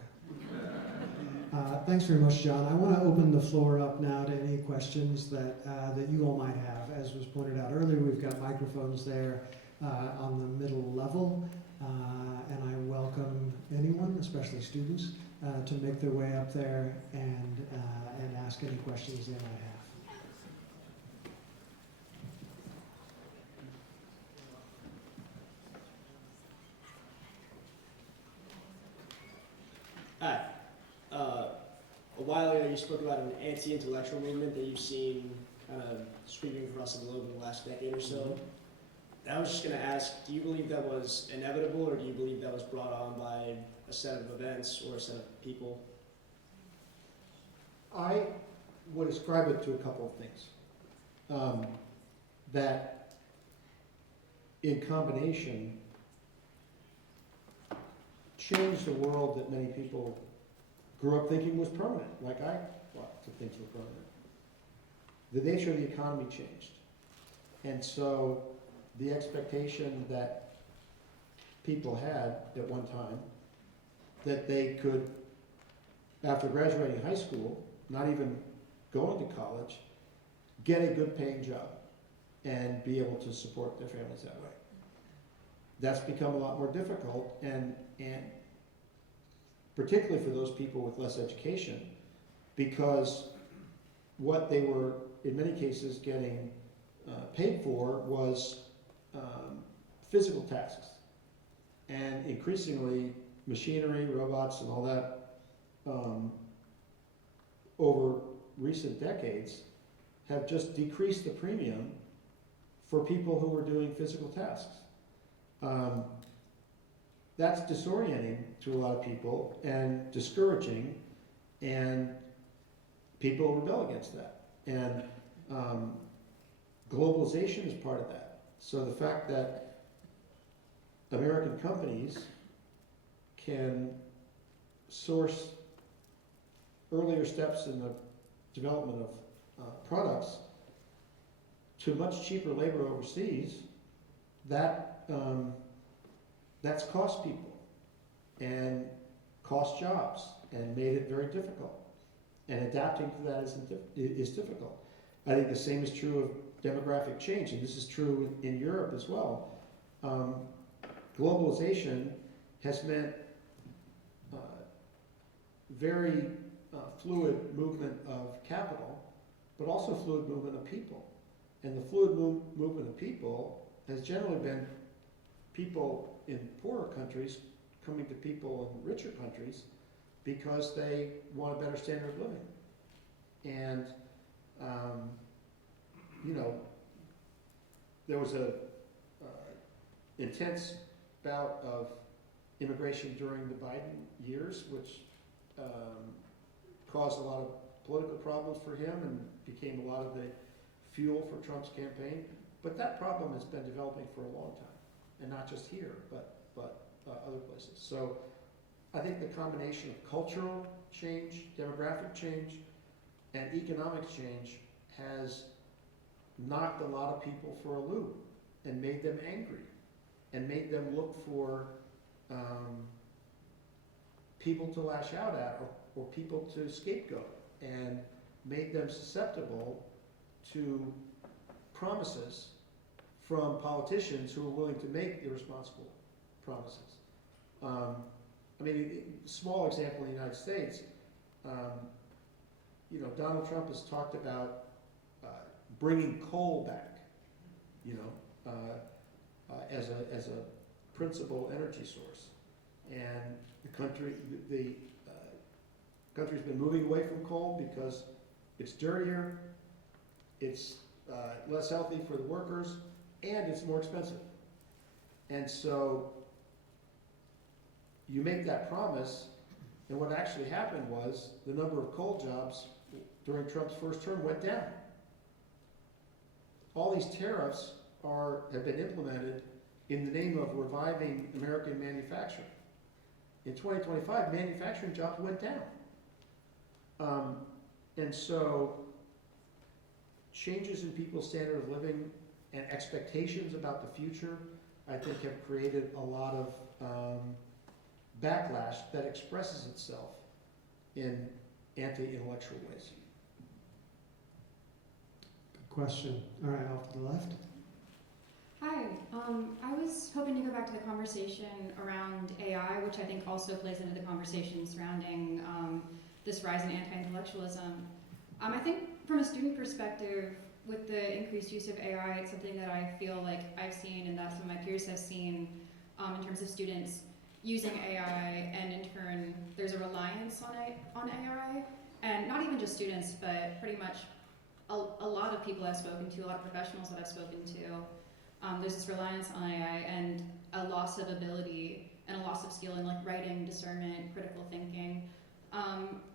Thanks very much, John. I want to open the floor up now to any questions that you all might have. As was pointed out earlier, we've got microphones there on the middle level, and I welcome anyone, especially students, to make their way up there and ask any questions they might have. Hi. A while ago, you spoke about an anti-intellectual movement that you've seen kind of sweeping across the globe in the last decade or so. I was just going to ask, do you believe that was inevitable, or do you believe that was brought on by a set of events or a set of people? I would ascribe it to a couple of things. That in combination changed the world that many people grew up thinking was permanent, like I thought things were permanent. The nature of the economy changed. And so the expectation that people had at one time that they could, after graduating high school, not even going to college, get a good paying job and be able to support their families that way. That's become a lot more difficult, and particularly for those people with less education, because what they were, in many cases, getting paid for was physical tasks. And increasingly, machinery, robots, and all that, over recent decades, have just decreased the premium for people who were doing physical tasks. That's disorienting to a lot of people and discouraging, and people rebel against that. And globalization is part of that. So the fact that American companies can source earlier steps in the development of products to much cheaper labor overseas, that's cost people and cost jobs and made it very difficult. And adapting to that is difficult. I think the same is true of demographic change, and this is true in Europe as well. Globalization has meant very fluid movement of capital, but also fluid movement of people. And the fluid movement of people has generally been people in poorer countries coming to people in richer countries because they want a better standard of living. And, you know, there was a intense bout of immigration during the Biden years, which caused a lot of political problems for him and became a lot of the fuel for Trump's campaign. But that problem has been developing for a long time, and not just here, but other places. So I think the combination of cultural change, demographic change, and economic change has knocked a lot of people for a loop and made them angry and made them look for people to lash out at or people to scapegoat, and made them susceptible to promises from politicians who are willing to make irresponsible promises. I mean, a small example in the United States, you know, Donald Trump has talked about bringing coal back, you know, as a principal energy source. And the country's been moving away from coal because it's dirtier, it's less healthy for the workers, and it's more expensive. And so you make that promise, and what actually happened was the number of coal jobs during Trump's first term went down. All these tariffs have been implemented in the name of reviving American manufacturing. In 2025, manufacturing jobs went down. And so changes in people's standard of living and expectations about the future, I think, have created a lot of backlash that expresses itself in anti-intellectual ways. Good question. All right, off to the left. Hi, I was hoping to go back to the conversation around AI, which I think also plays into the conversation surrounding this rise in anti-intellectualism. I think from a student perspective, with the increased use of AI, it's something that I feel like I've seen and that some of my peers have seen in terms of students using AI, and in turn, there's a reliance on AI, and not even just students, but pretty much a lot of people I've spoken to, a lot of professionals that I've spoken to. There's this reliance on AI and a loss of ability and a loss of skill in like writing, discernment, critical thinking.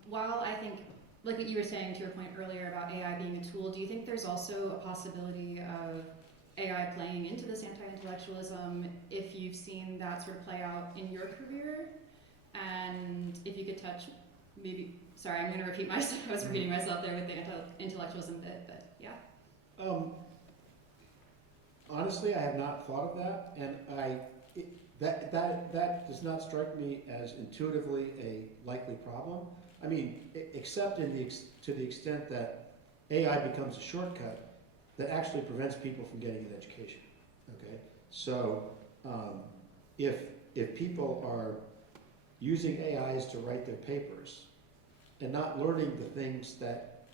While I think, like what you were saying to your point earlier about AI being a tool, do you think there's also a possibility of AI playing into this anti-intellectualism if you've seen that sort of play out in your career? And if you could touch, maybe, sorry, I'm going to repeat myself, I was repeating myself there with the anti-intellectualism bit, but yeah. Honestly, I have not thought of that, and that does not strike me as intuitively a likely problem. I mean, except to the extent that AI becomes a shortcut that actually prevents people from getting an education. Okay, so if people are using AIs to write their papers and not learning the things that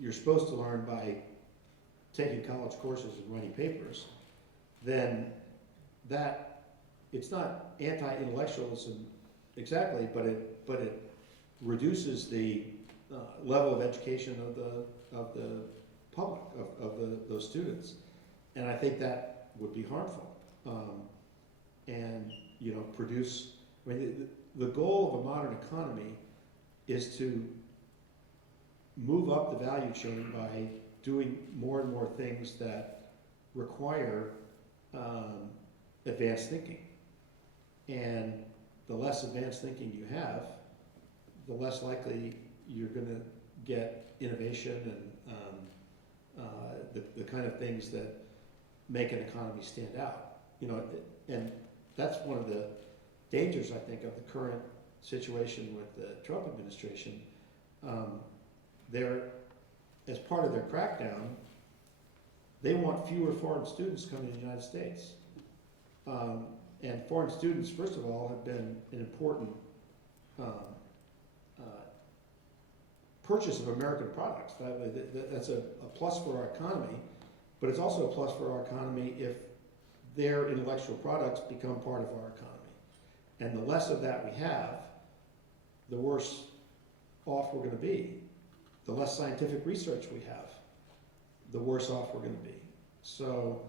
you're supposed to learn by taking college courses and writing papers, then that, it's not anti-intellectualism exactly, but it reduces the level of education of the public, of those students, and I think that would be harmful, and you know, produce. I mean, the goal of a modern economy is to move up the value chain by doing more and more things that require advanced thinking. And the less advanced thinking you have, the less likely you're going to get innovation the kind of things that make an economy stand out. You know, and that's one of the dangers, I think, of the current situation with the Trump administration. They're, as part of their crackdown, they want fewer foreign students coming to the United States. And foreign students, first of all, have been an important purchase of American products. That's a plus for our economy, but it's also a plus for our economy if their intellectual products become part of our economy. And the less of that we have, the worse off we're going to be. The less scientific research we have, the worse off we're going to be. So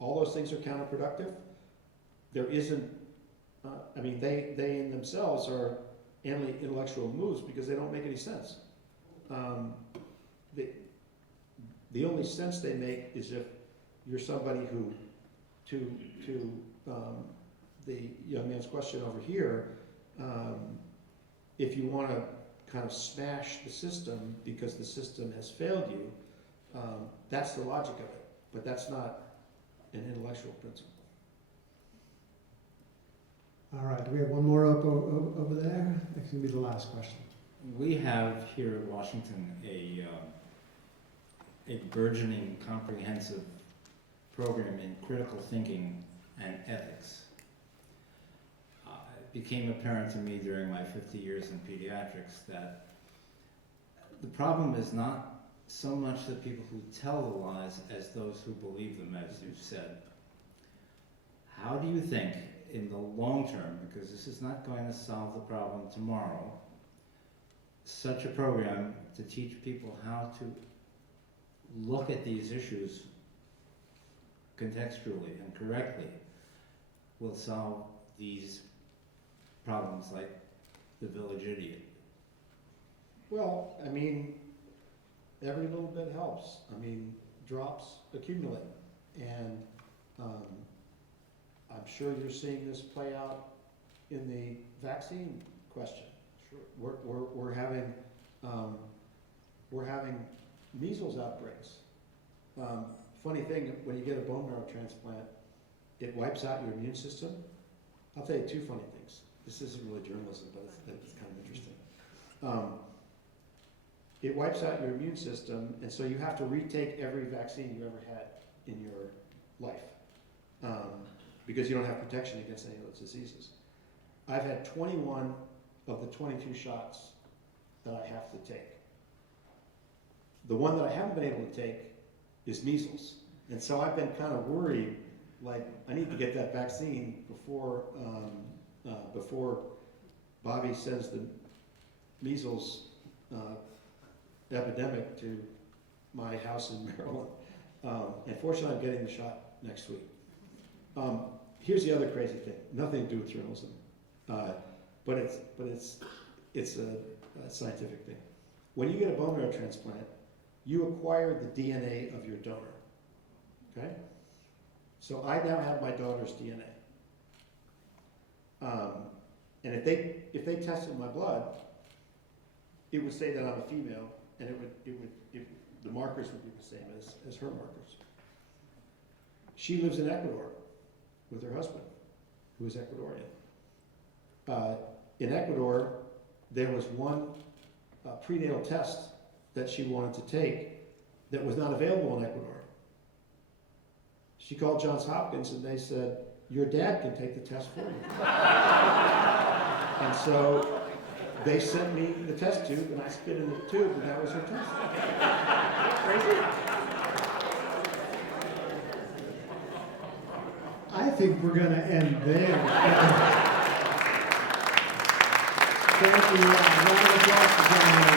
all those things are counterproductive. There isn't, I mean, they in themselves are anti-intellectual moves because they don't make any sense. The only sense they make is if you're somebody who, to the young man's question over here, if you want to kind of smash the system because the system has failed you, that's the logic of it. But that's not an intellectual principle. All right, do we have one more up over there? That's going to be the last question. We have here at Washington a burgeoning comprehensive program in critical thinking and ethics. It became apparent to me during my 50 years in pediatrics that the problem is not so much the people who tell the lies as those who believe them, as you said. How do you think, in the long term, because this is not going to solve the problem tomorrow, such a program to teach people how to look at these issues contextually and correctly will solve these problems like the village idiot? Well, I mean, every little bit helps. I mean, drops accumulate. And I'm sure you're seeing this play out in the vaccine question. Sure. We're having measles outbreaks. Funny thing, when you get a bone marrow transplant, it wipes out your immune system. I'll tell you two funny things. This isn't really journalism, but it's kind of interesting. It wipes out your immune system, and so you have to retake every vaccine you ever had in your life because you don't have protection against any of those diseases. I've had 21 of the 22 shots that I have to take. The one that I haven't been able to take is measles. And so I've been kind of worried, like, I need to get that vaccine before Bobby sends the measles epidemic to my house in Maryland. And fortunately, I'm getting the shot next week. Here's the other crazy thing, nothing to do with journalism, but it's a scientific thing. When you get a bone marrow transplant, you acquire the DNA of your donor, okay? So I now have my daughter's DNA. And if they tested my blood, it would say that I'm a female, and the markers would be the same as her markers. She lives in Ecuador with her husband, who is Ecuadorian. In Ecuador, there was one prenatal test that she wanted to take that was not available in Ecuador. She called Johns Hopkins and they said, your dad can take the test for you. And so they sent me the test tube and I spit in the tube and that was her test. Crazy? I think we're going to end there. Thank you. Round of applause for John.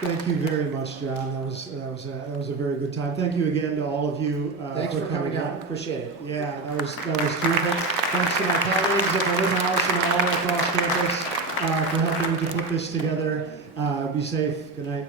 Thank you very much, John. That was a very good time. Thank you again to all of you. Thanks for coming out. Appreciate it. Yeah, that was terrific. Thanks to my colleagues at the Woodhouse and all across campus for helping to put this together. Be safe. Good night.